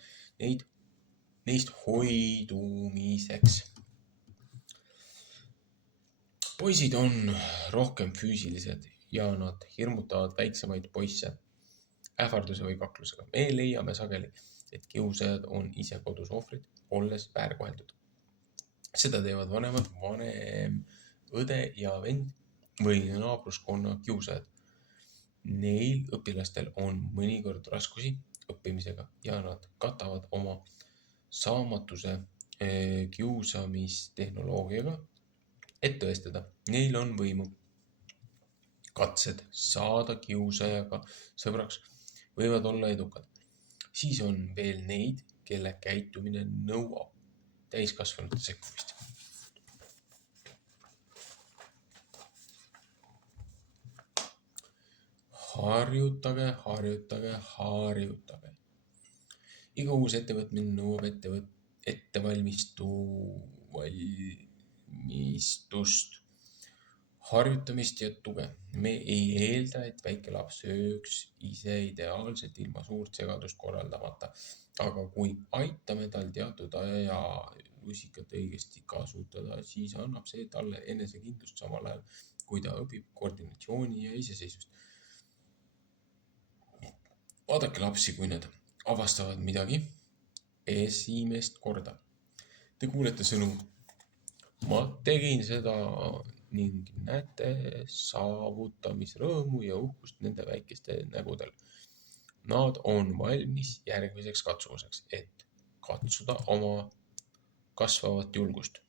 neist hoidumiseks. Poisid on rohkem füüsilised ja nad hirmutavad väiksemaid poisse ähvarduse või kaklusega. Me leiame sageli, et kiusajad on ise kodus ohvrid, olles väärkoheldud. Seda teevad vanemad, vanem õde ja vend või naabruskonna kiusajad. Neil õpilastel on mõnikord raskusi õppimisega ja nad katavad oma saamatuse kiusamistehnoloogiaga, et tõestada, neil on võimu. Katsed saada kiusajaga sõbraks võivad olla edukad. Siis on veel neid, kelle käitumine nõuab täiskasvanute sekkumist. Harjutage. Iga uus ettevõtmine nõuab ettevalmistust, harjutamist ja tuge. Me ei eelda, et väike laps sööks ise ideaalselt ilma suurt segadust korraldamata, aga kui aitame tal teatud aja ja rusikat õigesti kasutada, siis annab see talle enesekindlust samal ajal, kui ta õpib koordinatsiooni ja iseseisvust. Vaadake lapsi, kui nad avastavad midagi, esimest korda. Te kuulete sõnu "ma tegin seda" ning näete saavutamisrõõmu ja uhkust nende väikeste nägudel. Nad on valmis järgmiseks katsumuseks, et katsuda oma kasvavat julgust.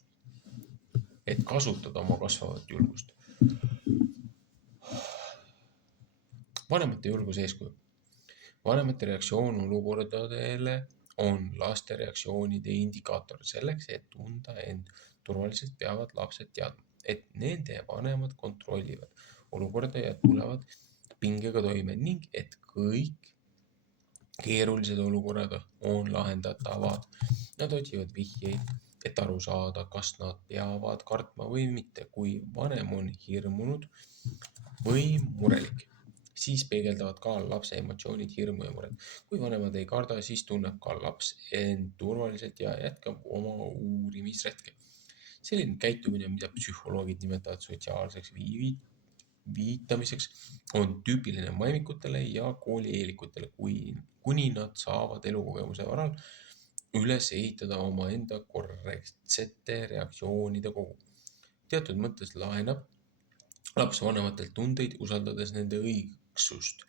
Et kasutada oma kasvavat julgust. Vanemate julgus eeskuju. Vanemate reaktsioon olukordadele on laste reaktsioonide indikaator. Selleks, et tunda end turvaliselt, peavad lapsed teadma, et nende vanemad kontrollivad olukorda ja tulevad pingega toime ning et kõik keerulised olukorrad on lahendatavad. Nad otsivad vihjeid, et aru saada, kas nad peavad kartma või mitte. Kui vanem on hirmunud või murelik, siis peegeldavad ka lapse emotsioonid hirmu ja muret. Kui vanemad ei karda, siis tunneb ka laps end turvaliselt ja jätkab oma uurimisretke. Selline käitumine, mida psühholoogid nimetavad sotsiaalseks viitamiseks, on tüüpiline maimikutele ja koolieelikutele, kuni nad saavad elukogemuse varal üles ehitada omaenda korrektsete reaktsioonide kogu. Teatud mõttes laenab laps vanematelt tundeid, usaldades nende õigsust.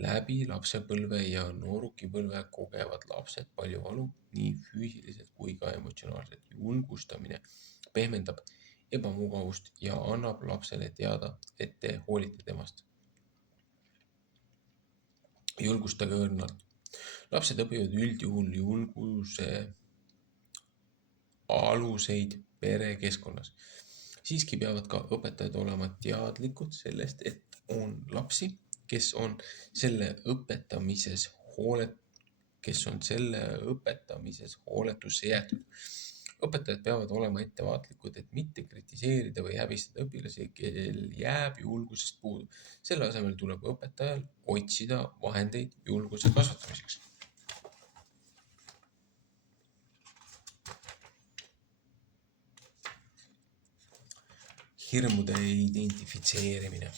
Läbi lapsepõlve ja noorukipõlve kogevad lapsed palju valu, nii füüsiliselt kui ka emotsionaalselt. Julgustamine pehmendab ebamugavust ja annab lapsele teada, et te hoolite temast. Julgustage õrnalt. Lapsed õpivad üldjuhul julguse aluseid perekeskkonnas. Siiski peavad ka õpetajad olema teadlikud sellest, et on lapsi, kes on selle õpetamises hooletusse jäetud. Õpetajad peavad olema ettevaatlikud, et mitte kritiseerida või häbistada õpilasi, kel jääb julgusest puudu. Selle asemel tuleb õpetajal otsida vahendeid julguse kasvatamiseks. Hirmude identifitseerimine.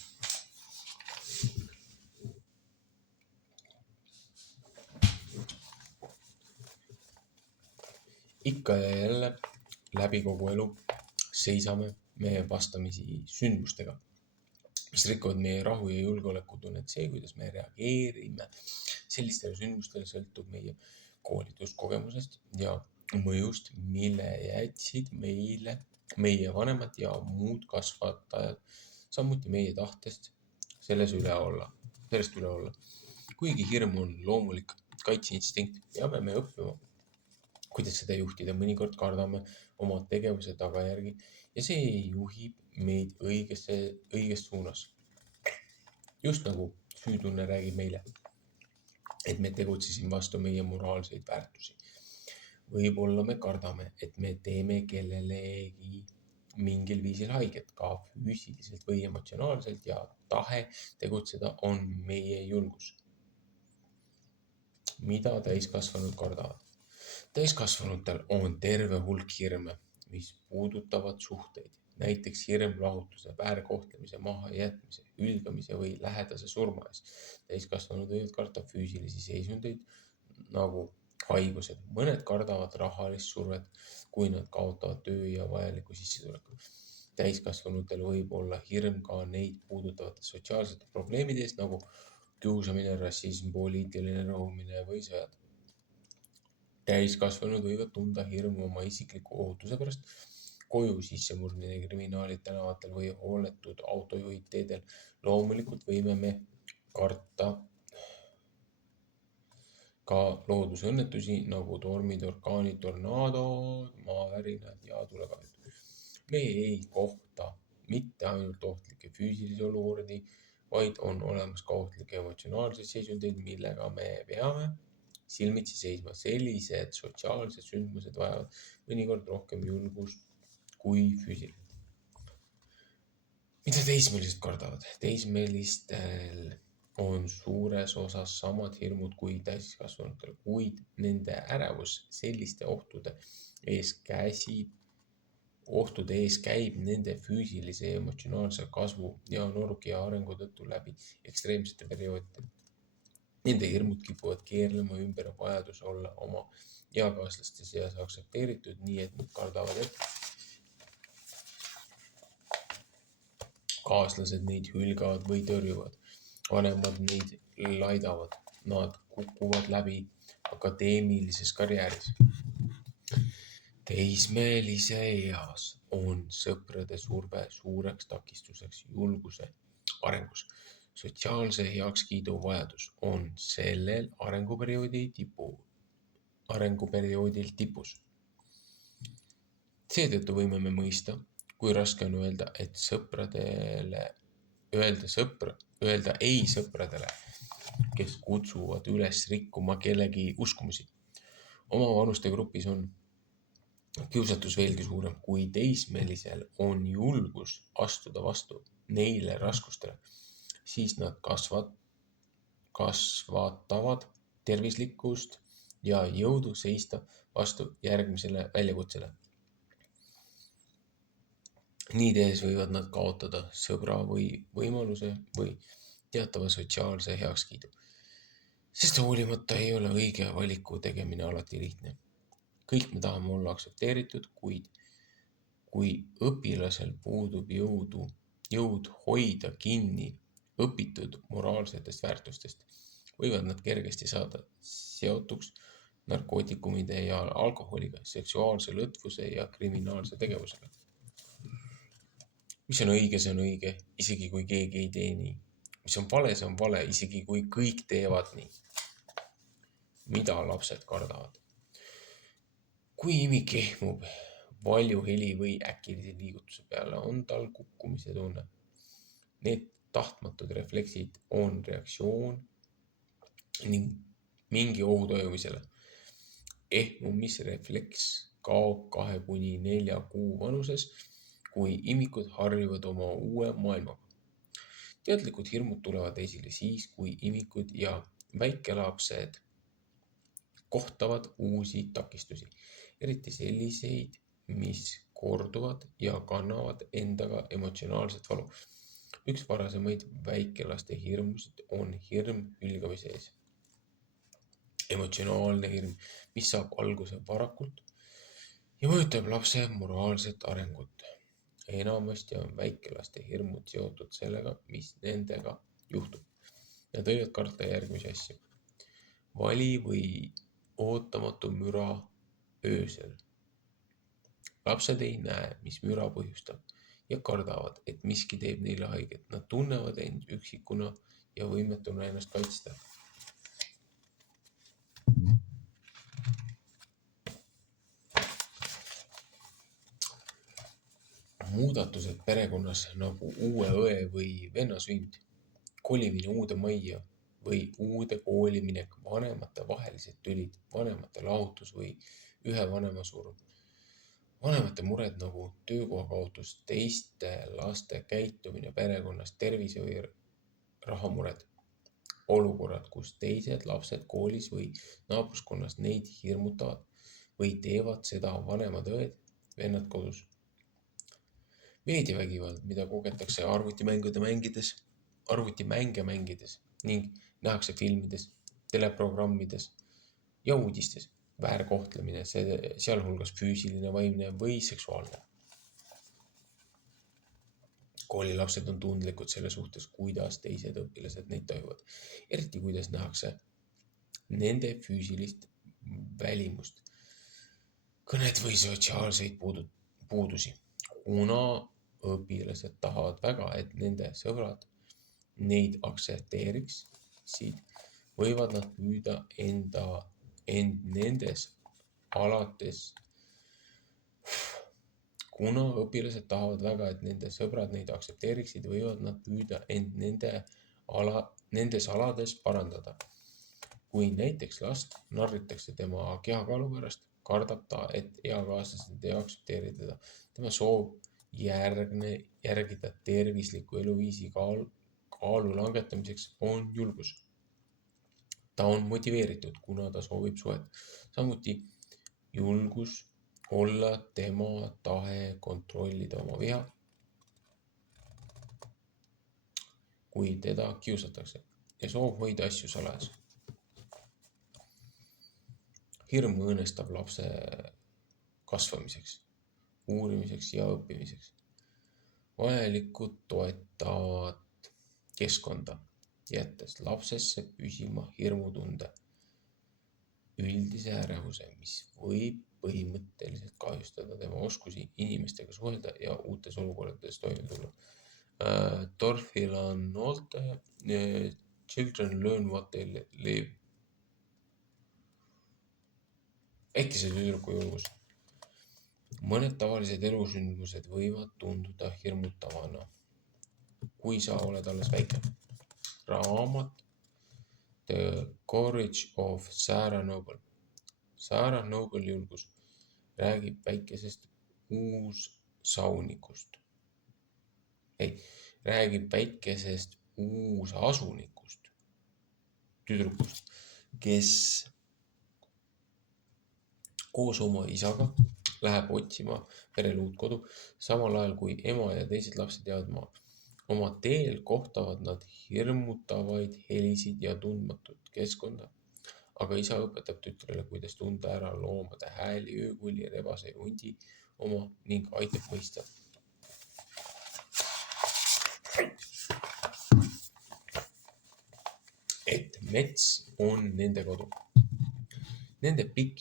Ikka ja jälle läbi kogu elu seisame me vastamisi sündmustega, mis rikuvad meie rahu ja julgeolekutunnet. See, kuidas me reageerime sellistele sündmustele, sõltub meie koolituskogemusest ja mõjust, mille jätsid meile meie vanemad ja muud kasvatajad, samuti meie tahtest sellest üle olla. Kuigi hirm on loomulik kaitseinstinkt, peame me õppima, kuidas seda juhtida. Mõnikord kardame oma tegevuse tagajärgi ja see juhib meid õigest suunas. Just nagu süütunne räägib meile, et me tegutsesime vastu meie moraalseid väärtusi. Võib-olla me kardame, et me teeme kellelegi mingil viisil haiget, ka füüsiliselt või emotsionaalselt, ja tahe tegutseda on meie julgus. Mida täiskasvanud kardavad? Täiskasvanutel on terve hulk hirme, mis puudutavad suhteid. Näiteks hirm lahutuse, väärkohtlemise, mahajätmise, hülgamise või lähedase surma ees. Täiskasvanud võivad karta füüsilisi seisundeid nagu haigused. Mõned kardavad rahalist survet, kui nad kaotavad töö ja vajaliku sissetuleku. Täiskasvanutel võib olla hirm ka neid puudutavate sotsiaalsete probleemide eest, nagu kiusamine, rassism, poliitiline rõhumine või sõjad. Täiskasvanud võivad tunda hirmu oma isikliku ohutuse pärast, koju sissemurdmine, kriminaalid tänavatel või hooletud autojuhid teedel. Loomulikult võime me karta ka loodusõnnetusi nagu tormid, orkaanid, tornaadod, maavärinad ja tulekahjud. Me ei kohta mitte ainult ohtlikke füüsilisi olukordi, vaid on olemas ka ohtlikke emotsionaalseid seisundeid, millega me peame silmitsi seisma. Sellised sotsiaalsed sündmused vajavad mõnikord rohkem julgust kui füüsiliselt. Mida teismelised kardavad? Teismelistel on suures osas samad hirmud kui täiskasvanutel, kuid nende ärevus selliste ohtude ees käib nende füüsilise ja emotsionaalse kasvu ja nooruki arengu tõttu läbi ekstreemsete perioodide. Nende hirmud kipuvad keerlema ümber vajadus olla oma eakaaslaste seas aktsepteeritud, nii et nad kardavad, et kaaslased neid hülgavad või tõrjuvad. Vanemad neid laidavad, nad kukuvad läbi akadeemilises karjääris. Teismelise eas on sõprade surve suureks takistuseks julguse arengus. Sotsiaalse heakskiidu vajadus on sellel arenguperioodil tipus. Seetõttu võime me mõista, kui raske on öelda ei sõpradele, kes kutsuvad üles rikkuma kellegi uskumusi. Oma vanuste grupis on kiusatus veelgi suurem, kui teismelisel on julgus astuda vastu neile raskustele, siis nad kasvatavad tervislikkust ja jõudu seista vastu järgmisele väljakutsele. Nii tehes võivad nad kaotada sõbra või võimaluse või teatava sotsiaalse heakskiidu. Sest hoolimata ei ole õige valiku tegemine alati lihtne. Kõik me tahame olla aktsepteeritud, kuid kui õpilasel puudub jõud hoida kinni õpitud moraalsetest väärtustest, võivad nad kergesti saada seotuks narkootikumide ja alkoholiga, seksuaalse lõtvuse ja kriminaalse tegevusega. Mis on õige, isegi kui keegi ei tee nii. Mis on vale, isegi kui kõik teevad nii. Mida lapsed kardavad? Kui imik ehmub valjuheli või äkilise liigutuse peale, on tal kukkumise tunne. Need tahtmatud refleksid on reaktsioon ning mingi ohu toimumisele. Ehmumisrefleks kaob 2–4 kuu vanuses, kui imikud harjuvad oma uue maailmaga. Teadlikud hirmud tulevad esile siis, kui imikud ja väikelapsed kohtavad uusi takistusi, eriti selliseid, mis korduvad ja kannavad endaga emotsionaalset valu. Üks varasemaid väikelaste hirmusid on hirm hülgamise ees. Emotsionaalne hirm, mis saab alguse varakult ja mõjutab lapse moraalset arengut. Enamasti on väikelaste hirmud seotud sellega, mis nendega juhtub. Nad võivad karta järgmisi asju. Vali või ootamatu müra öösel. Lapsed ei näe, mis müra põhjustab ja kardavad, et miski teeb neile haiget. Nad tunnevad end üksikuna ja võimetuna ennast kaitsta. Muudatused perekonnas nagu uue õe või venna sünd, kolimine uude majja või uude kooli minek, vanemate vahelised tülid, vanemate lahutus või ühe vanema surm. Vanemate mured nagu töökoha kaotus, teiste laste käitumine perekonnas, tervise või rahamured. Olukorrad, kus teised lapsed koolis või naabruskonnas neid hirmutavad või teevad seda vanemad õed, vennad kodus. Meediavägivald, mida kogetakse arvutimänge mängides ning nähakse filmides, teleprogrammides ja uudistes. Väärkohtlemine, sealhulgas füüsiline, vaimne või seksuaalne. Koolilapsed on tundlikud selle suhtes, kuidas teised õpilased neid toimuvad, eriti kuidas nähakse nende füüsilist välimust, kõnet või sotsiaalseid puudusi. Kuna õpilased tahavad väga, et nende sõbrad neid aktsepteeriksid, võivad nad püüda end nendes alates. Kuna õpilased tahavad väga, et nende sõbrad neid aktsepteeriksid, võivad nad püüda end nendes alades parandada. Kui näiteks last narritakse tema kehakaalu pärast, kardab ta, et eakaaslased ei aktsepteeri teda. Tema soov järgida tervisliku eluviisi kaalu langetamiseks on julgus. Ta on motiveeritud, kuna ta soovib suhet. Samuti julgus olla tema tahe kontrollida oma viha, kui teda kiusatakse ja soov hoida asju salajas. Hirm õõnestab lapse kasvamiseks, uurimiseks ja õppimiseks vajalikud toetavat keskkonda, jättes lapsesse püsima hirmutunde, üldise ärevuse, mis võib põhimõtteliselt kahjustada tema oskusi inimestega suhelda ja uutes olukordades toime tulla. Dorothy Nolte, Children Learn What They Live. Väikese tüdruku julgus. Mõned tavalised elusündmused võivad tunduda hirmutavana, kui sa oled alles väike. Raamat The Courage of Sarah Noble. Sarah Noble julgus räägib väikesest uusasunikust, tüdrukust, kes koos oma isaga läheb otsima perele uut kodu, samal ajal kui ema ja teised lapsed jäävad maha. Oma teel kohtavad nad hirmutavaid helisid ja tundmatut keskkonda, aga isa õpetab tütrele, kuidas tunda ära loomade hääli, öökulli, rebase ja hundi oma ning aitab mõista, et mets on nende kodu. Nende pikk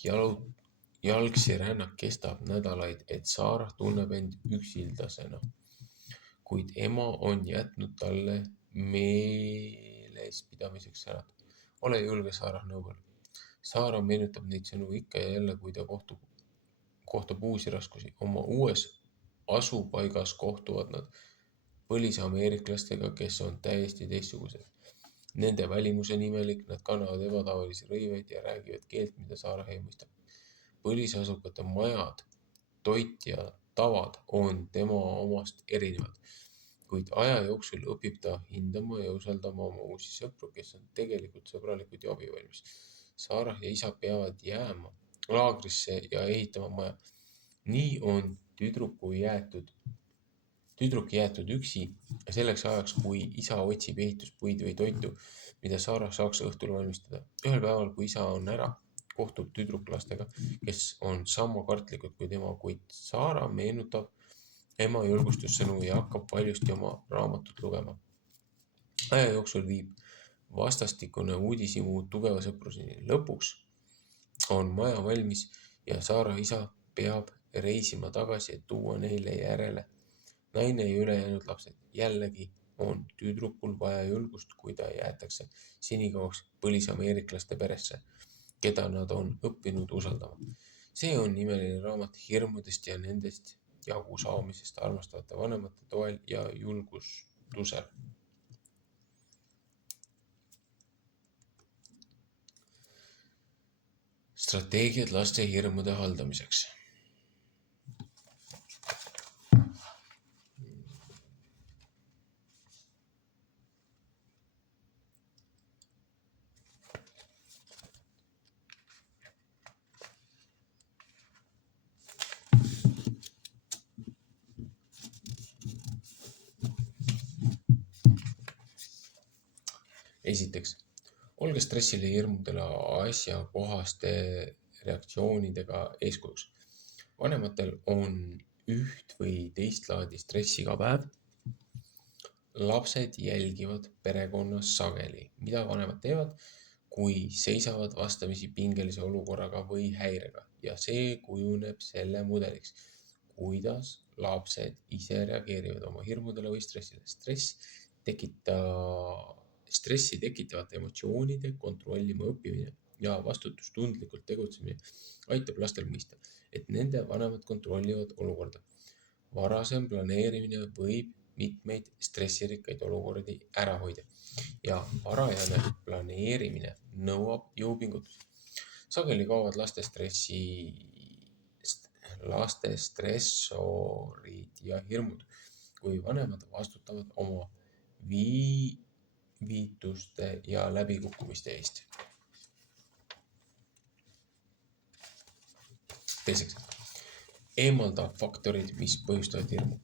jalgsi rännak kestab nädalaid, et Sarah tunneb end üksildasena, kuid ema on jätnud talle meelespidamiseks sõnad. Ole julge, Sarah Noble. Sarah meenutab neid sõnu ikka ja jälle, kui ta kohtab uusi raskusi. Oma uues asupaigas kohtuvad nad põlisameeriklastega, kes on täiesti teistsugused. Nende välimuse nimelik, nad kannavad ebatavalisi rõiveid ja räägivad keelt, mida Sarah ei mõista. Põlisasukate majad, toit ja tavad on tema omast erinevad, kuid aja jooksul õpib ta hindama ja usaldama oma uusi sõpru, kes on tegelikult sõbralikud ja abivalmis. Sarah ja isa peavad jääma laagrisse ja ehitama maja. Nii on tüdruk jäetud üksi selleks ajaks, kui isa otsib ehituspuid või toitu, mida Sarah saaks õhtul valmistada. Ühel päeval, kui isa on ära, kohtub tüdruk lastega, kes on sama kartlikud kui tema, kuid Sarah meenutab ema julgustussõnu ja hakkab paljusti oma raamatut lugema. Aja jooksul viib vastastikune uudishimu tugeva sõpruseni. Lõpuks on maja valmis ja Sarah isa peab reisima tagasi, et tuua neile järele naine ja ülejäänud lapsed. Jällegi on tüdrukul vaja julgust, kui ta jäetakse senikauaks põlisameeriklaste peresse, keda nad on õppinud usaldama. See on imeline raamat hirmudest ja nendest jagu saamisest armastavate vanemate toel ja julgustusel. Strateegiad laste hirmude haldamiseks. Esiteks, olge stressile ja hirmudele asjakohaste reaktsioonidega eeskujuks. Vanematel on üht või teist laadi stress iga päev. Lapsed jälgivad perekonnas sageli, mida vanemad teevad, kui seisavad vastamisi pingelise olukorraga või häirega, ja see kujuneb selle mudeliks, kuidas lapsed ise reageerivad oma hirmudele või stressile. Stressi tekitavate emotsioonide kontrollima õppimine ja vastutustundlikult tegutsemine aitab lastel mõista, et nende vanemad kontrollivad olukorda. Varasem planeerimine võib mitmeid stressirikkaid olukordi ära hoida ja varajane planeerimine nõuab jõupingutusi. Sageli kaovad laste stressorid ja hirmud, kui vanemad vastutavad oma viituste ja läbikukkumiste eest. Teiseks, eemalda faktorid, mis põhjustavad hirmu.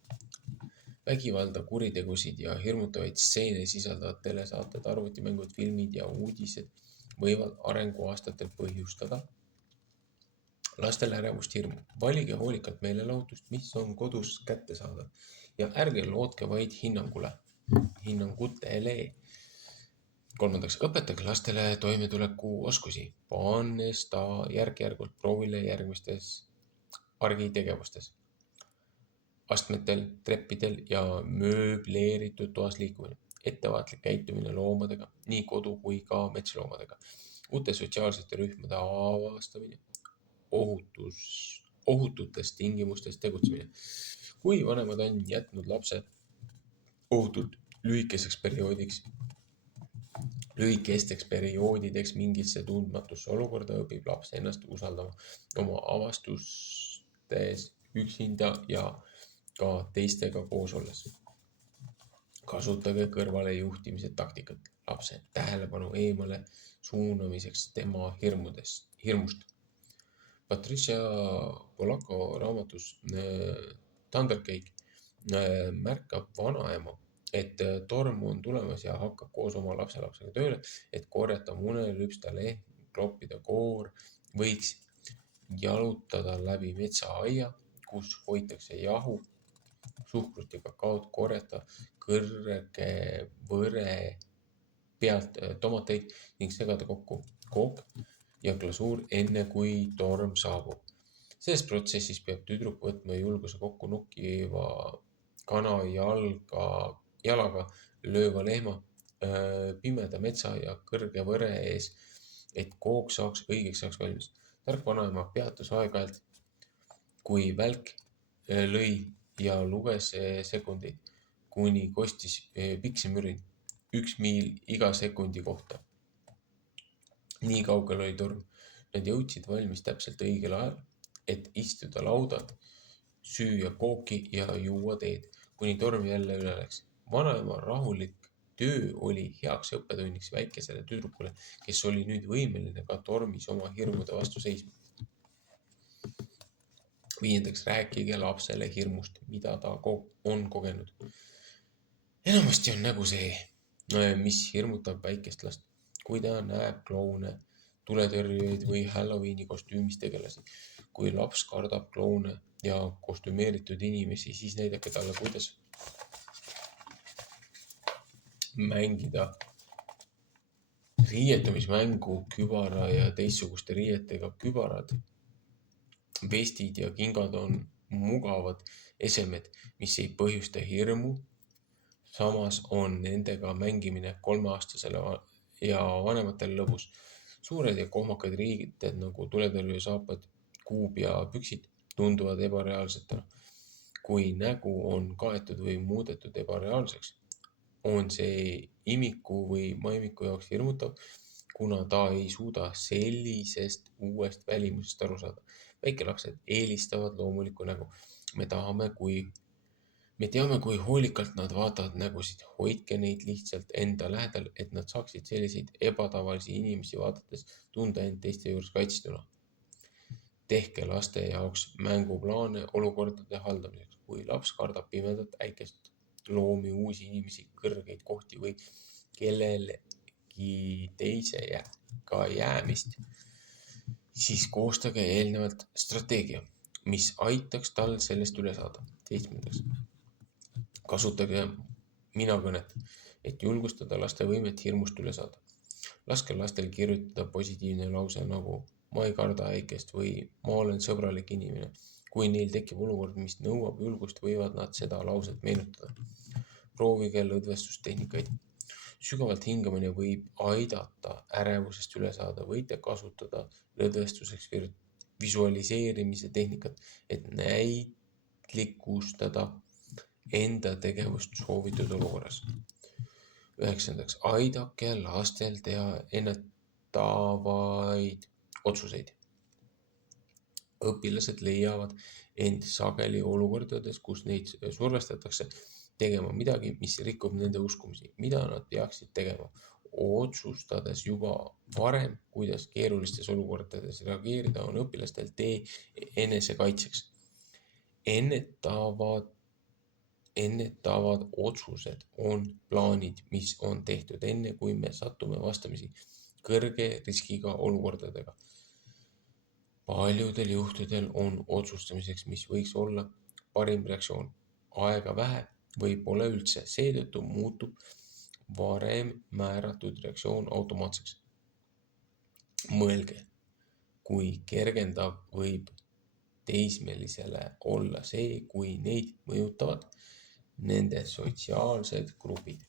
Vägivalda, kuritegusid ja hirmutavaid stseene sisaldavad telesaated, arvutimängud, filmid ja uudised võivad arenguaastatel põhjustada Lastel ärevust hirmu. Valige hoolikalt meelelahutust, mis on kodus kättesaadav ja ärge lootke vaid hinnangutele. Kolmandaks, õpetage lastele toimetulekuoskusi, pannes ta järk-järgult proovile järgmistes argitegevustes. Astmetel, treppidel ja mööbleeritud toas liikumine. Ettevaatlik käitumine loomadega, nii kodu kui ka metsloomadega. Uute sotsiaalsete rühmade avastamine. Ohututes tingimustes tegutsemine. Kui vanemad on jätnud lapse ohutult lühikesteks perioodideks mingisse tundmatusse olukorda, õpib laps ennast usaldama oma avastustes üksinda ja ka teistega koos olles. Kasutage kõrvale juhtimise taktikat lapse tähelepanu eemale suunamiseks tema hirmust. Patricia Polacco raamatus Thundercake märkab vanaema, et torm on tulemas ja hakkab koos oma lapselapsega tööle, et korjata mune, lüpsta lehm, kloppida koor, võiks jalutada läbi metsaaia, kus hoitakse jahu, suhkrut ja kakaot, korjata kõrge võre pealt tomateid ning segada kokku kook ja glasuur enne kui torm saabub. Selles protsessis peab tüdruk võtma julguse kokku nukkiva kana jalaga lööva lehma, pimeda metsa ja kõrge võre ees, et kook saaks õigeks ajaks valmis. Tark vanaema peatus aeg-ajalt, kui välk lõi ja luges sekundeid, kuni kostis piksimürin 1 miil iga sekundi kohta. Nii kaugel oli torm. Nad jõudsid valmis täpselt õigel ajal, et istuda laudad, süüa kooki ja juua teed, kuni torm jälle üle läks. Vanaema rahulik töö oli heaks õppetunniks väikesele tüdrukule, kes oli nüüd võimeline ka tormis oma hirmude vastu seisma. Viiendaks, rääkige lapsele hirmust, mida ta on kogenud. Enamasti on nägu see, mis hirmutab väikest last, kui ta näeb kloune, tuletõrjujaid või Halloweeni kostüümis tegelasi. Kui laps kardab kloune ja kostümeeritud inimesi, siis näidake talle, kuidas mängida riietumismängu kübara ja teistsuguste riietega. Kübarad, vestid ja kingad on mugavad esemed, mis ei põhjusta hirmu. Samas on nendega mängimine 3-aastasele ja vanematele lõbus. Suured ja kohmakad riited nagu tuletõrjusaapad, kuub ja püksid tunduvad ebareaalsetena. Kui nägu on kaetud või muudetud ebareaalseks, on see imiku või maimiku jaoks hirmutav, kuna ta ei suuda sellisest uuest välimusest aru saada. Väikelapsed eelistavad loomulikku nägu. Me teame, kui hoolikalt nad vaatavad nägusid. Hoidke neid lihtsalt enda lähedal, et nad saaksid selliseid ebatavalisi inimesi vaadates tunda end teiste juures kaitstuna. Tehke laste jaoks mänguplaane olukordade haldamiseks. Kui laps kardab pimedat, äikest, loomi, uusi inimesi, kõrgeid kohti või kellelegi teisega jäämist, siis koostage eelnevalt strateegia, mis aitaks tal sellest üle saada. 7. Kasutage minakõnet, et julgustada laste võimet hirmust üle saada. Laske lastel kirjutada positiivne lause nagu ma ei karda äikest või ma olen sõbralik inimene. Kui neil tekib olukord, mis nõuab julgust, võivad nad seda lauset meenutada. Proovige lõdvestustehnikaid. Sügavalt hingamine võib aidata ärevusest üle saada. Võite kasutada lõdvestuseks visualiseerimise tehnikat, et näitlikustada enda tegevust soovitud olukorras. 9. Aidake lastel teha ennetavaid otsuseid. Õpilased leiavad end sageli olukordades, kus neid survestatakse tegema midagi, mis rikub nende uskumisi, mida nad peaksid tegema, otsustades juba varem, kuidas keerulistes olukordades reageerida, on õpilastel tee enesekaitseks. Ennetavad otsused on plaanid, mis on tehtud enne, kui me satume vastamisi kõrge riskiga olukordadega. Paljudel juhtudel on otsustamiseks, mis võiks olla parim reaktsioon, aega vähe või pole üldse, seetõttu muutub varem määratud reaktsioon automaatseks. Mõelge, kui kergendav võib teismelisele olla see, kui neid mõjutavad nende sotsiaalsed grupid.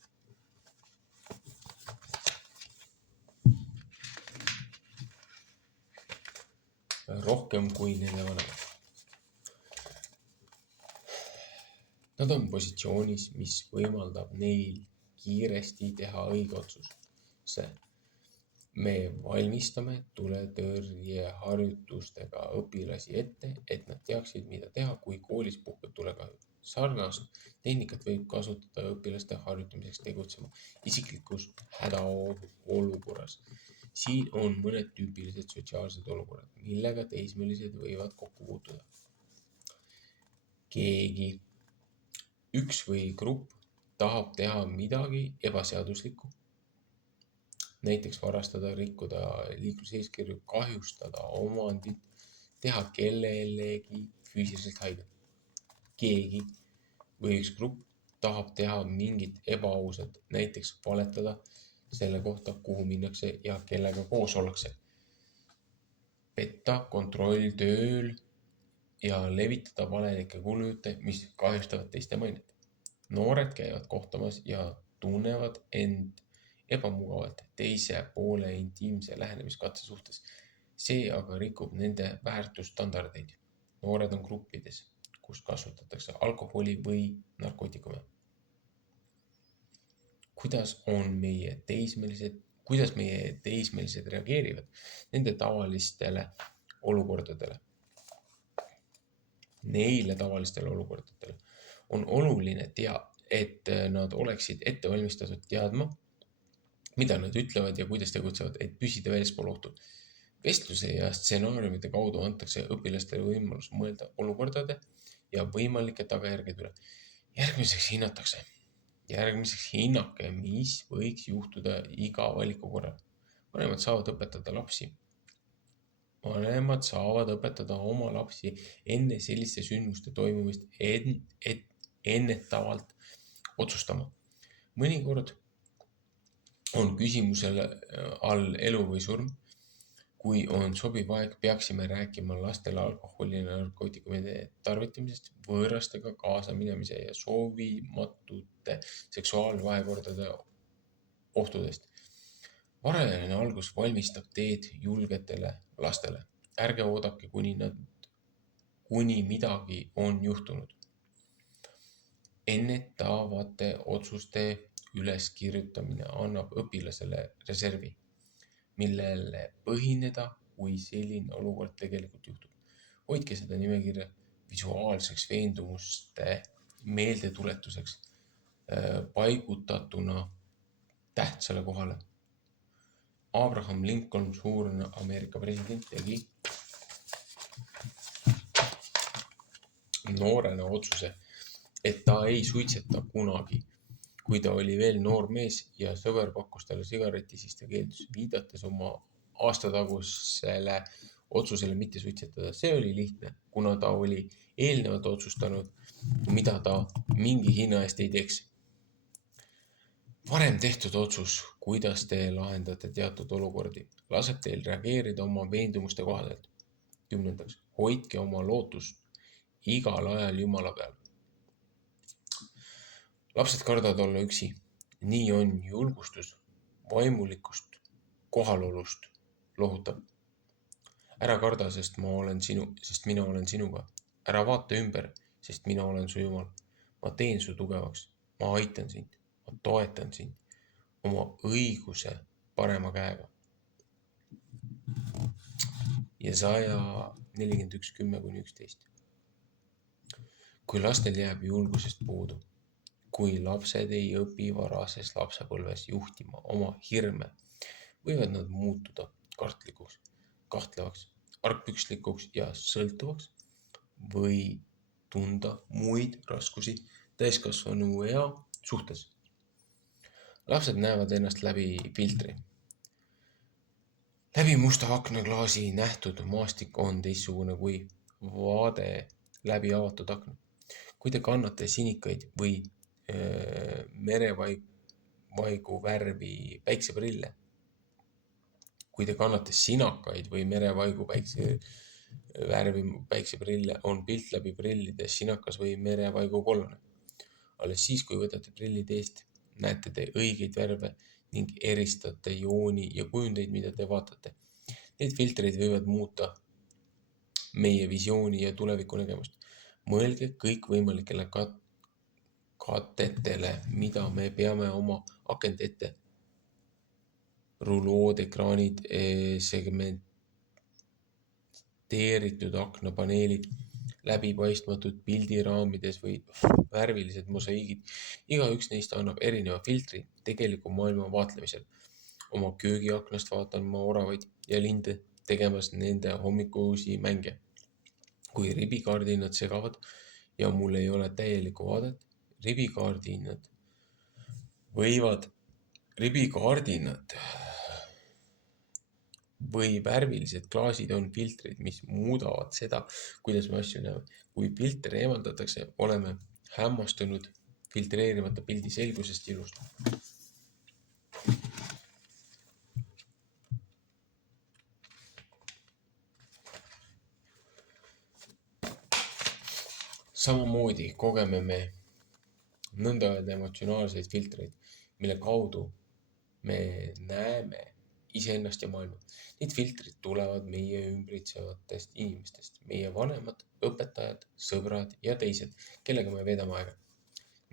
Rohkem kui nende vanemad. Nad on positsioonis, mis võimaldab neil kiiresti teha õige otsus. Me valmistame tuletõrjeharjutustega õpilasi ette, et nad teaksid, mida teha, kui koolis puhkeb tulekahju. Sarnast tehnikat võib kasutada õpilaste harjutamiseks tegutsema isiklikus hädaolukorras. Siin on mõned tüüpilised sotsiaalsed olukorrad, millega teismelised võivad kokku puutuda. Keegi, üks või grupp tahab teha midagi ebaseaduslikku, näiteks varastada, rikkuda liikluseeskirju, kahjustada omandit, teha kellelegi füüsiliselt haiget. Keegi või üks grupp tahab teha mingit ebaausat, näiteks valetada selle kohta, kuhu minnakse ja kellega koos ollakse. Petta kontroll tööl ja levitada valelikke kuulujutte, mis kahjustavad teiste mainet. Noored käivad kohtamas ja tunnevad end ebamugavalt teise poole intiimse lähenemiskatse suhtes. See aga rikub nende väärtusstandardeid. Noored on gruppides, kus kasutatakse alkoholi või narkootikume. Kuidas meie teismelised reageerivad nende tavalistele olukordadele? Neile tavalistele olukordadele on oluline et nad oleksid ettevalmistatud teadma, mida nad ütlevad ja kuidas tegutsevad, et püsida väljaspool ohtu. Vestluse ja stsenaariumide kaudu antakse õpilastele võimalus mõelda olukordade ja võimalike tagajärgede üle. Järgmiseks hinnake, mis võiks juhtuda iga valiku korral. Vanemad saavad õpetada oma lapsi enne selliste sündmuste toimumist ennetavalt otsustama. Mõnikord on küsimusele all elu või surm. Kui on sobiv aeg, peaksime rääkima lastele alkoholi ja narkootikumide tarvitamisest, võõrastega kaasaminemise ja soovimatute seksuaalvahekordade ohtudest. Varajane algus valmistab teed julgetele lastele. Ärge oodake, kuni midagi on juhtunud. Ennetavate otsuste üleskirjutamine annab õpilasele reservi, millele põhineda, kui selline olukord tegelikult juhtub. Hoidke seda nimekirja visuaalseks veendumuste meeldetuletuseks paigutatuna tähtsale kohale. Abraham Lincoln, suurne Ameerika president, tegi noorena otsuse, et ta ei suitseta kunagi. Kui ta oli veel noor mees ja sõber pakkus talle sigareti, siis ta keeldus, viidates oma aastatagusele otsusele mitte suitsetada. See oli lihtne, kuna ta oli eelnevalt otsustanud, mida ta mingi hinna eest ei teeks. Varem tehtud otsus, kuidas te lahendate teatud olukordi, laseb teil reageerida oma veendumuste kohaselt. 10. Hoidke oma lootust igal ajal Jumala peal. Lapsed kardavad olla üksi. Nii on julgustus vaimulikust kohalolust lohutab. Ära karda, sest mina olen sinuga. Ära vaata ümber, sest mina olen su Jumal. Ma teen su tugevaks. Ma aitan sind. Ma toetan sind oma õiguse parema käega. Jesaja 41:10-11. Kui lastel jääb julgusest puudu, kui lapsed ei õpi varases lapsepõlves juhtima oma hirme, võivad nad muutuda kartlikuks, kahtlevaks, argpükslikuks ja sõltuvaks või tunda muid raskusi täiskasvanuea suhtes. Lapsed näevad ennast läbi filtri. Läbi musta aknaklaasi nähtud maastik on teistsugune kui vaade läbi avatud akna. Kui te kannate sinikaid või merevaigu värvi päikseprille, kui te kannate sinakaid või merevaigu värvi päikseprille, on pilt läbi prillide sinakas või merevaigu kollane. Alles siis, kui võtate prillid eest, näete te õigeid värve ning eristate jooni ja kujundeid, mida te vaatate. Need filtrid võivad muuta meie visiooni ja tuleviku nägemust. Mõelge kõikvõimalikele katetele, mida me peame oma akende ette. Rulood, ekraanid, segmenteeritud aknapaneelid, läbipaistmatud pildiraamides või värvilised mosaiigid. Igaüks neist annab erineva filtri tegeliku maailma vaatlemisel. Oma köögiaknast vaatan ma oravaid ja linde tegemas nende hommikusi mänge. Kui ribikardinad segavad ja mul ei ole täielikku vaadet, ribikardinad või värvilised klaasid on filtrid, mis muudavad seda, kuidas me asju näeme. Kui filter eemaldatakse, oleme hämmastunud filtreerimata pildi selgusest ja ilust. Samamoodi kogeme me nõnda öelda emotsionaalseid filtreid, mille kaudu me näeme iseennast ja maailma. Need filtrid tulevad meie ümbritsevatest inimestest, meie vanemad, õpetajad, sõbrad ja teised, kellega me veedame aega.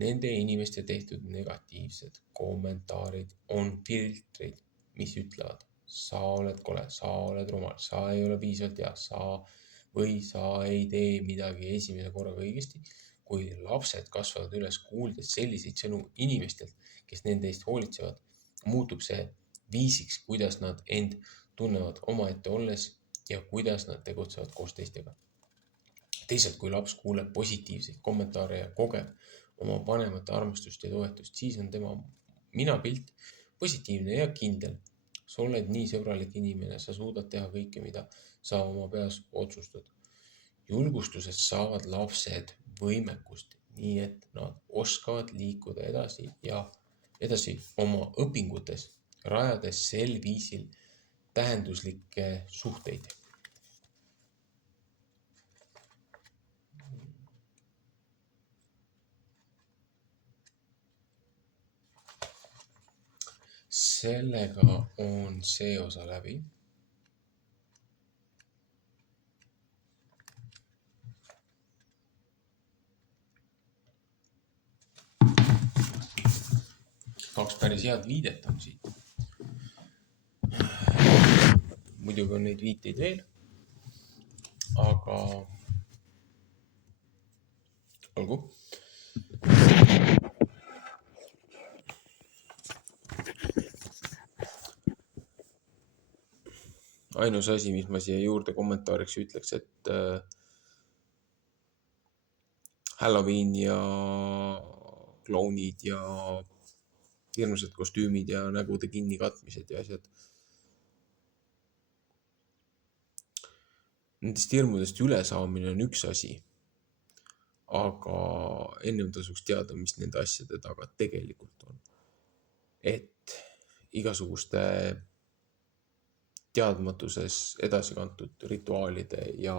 Nende inimeste tehtud negatiivsed kommentaarid on filtrid, mis ütlevad, sa oled kole, sa oled rumal, sa ei ole piisavalt hea, sa ei tee midagi esimese korraga õigesti. Kui lapsed kasvavad üles kuuldes selliseid sõnu inimestelt, kes nende eest hoolitsevad, muutub see viisiks, kuidas nad end tunnevad omaette olles ja kuidas nad tegutsevad koos teistega. Teisalt, kui laps kuuleb positiivseid kommentaare ja kogeb oma vanemate armastust ja toetust, siis on tema minapilt positiivne ja kindel. Sa oled nii sõbralik inimene, sa suudad teha kõike, mida sa oma peas otsustad. Julgustusest saavad lapsed võimekust, nii et nad oskavad liikuda edasi oma õpingutes, rajades sel viisil tähenduslikke suhteid. Sellega on see osa läbi. Kaks päris head viidet on siit. Muidugi on neid viiteid veel, aga olgu. Ainus asi, mis ma siia juurde kommentaariks ütleks, et Halloween ja klounid ja hirmsad kostüümid ja nägude kinnikatmised ja asjad. Nendest hirmudest ülesaamine on üks asi, aga ennem tasuks teada, mis nende asjade taga tegelikult on. Et igasuguste teadmatuses edasi kantud rituaalide ja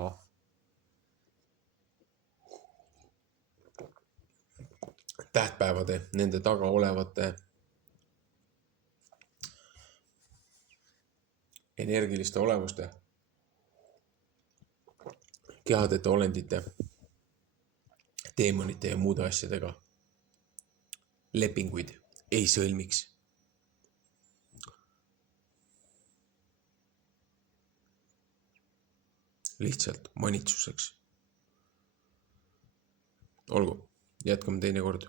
tähtpäevade, nende taga olevate energiliste olemuste, kehadete, olendite, teemonite ja muude asjadega lepinguid ei sõlmiks. Lihtsalt manitsuseks. Olgu, jätkame teinekord.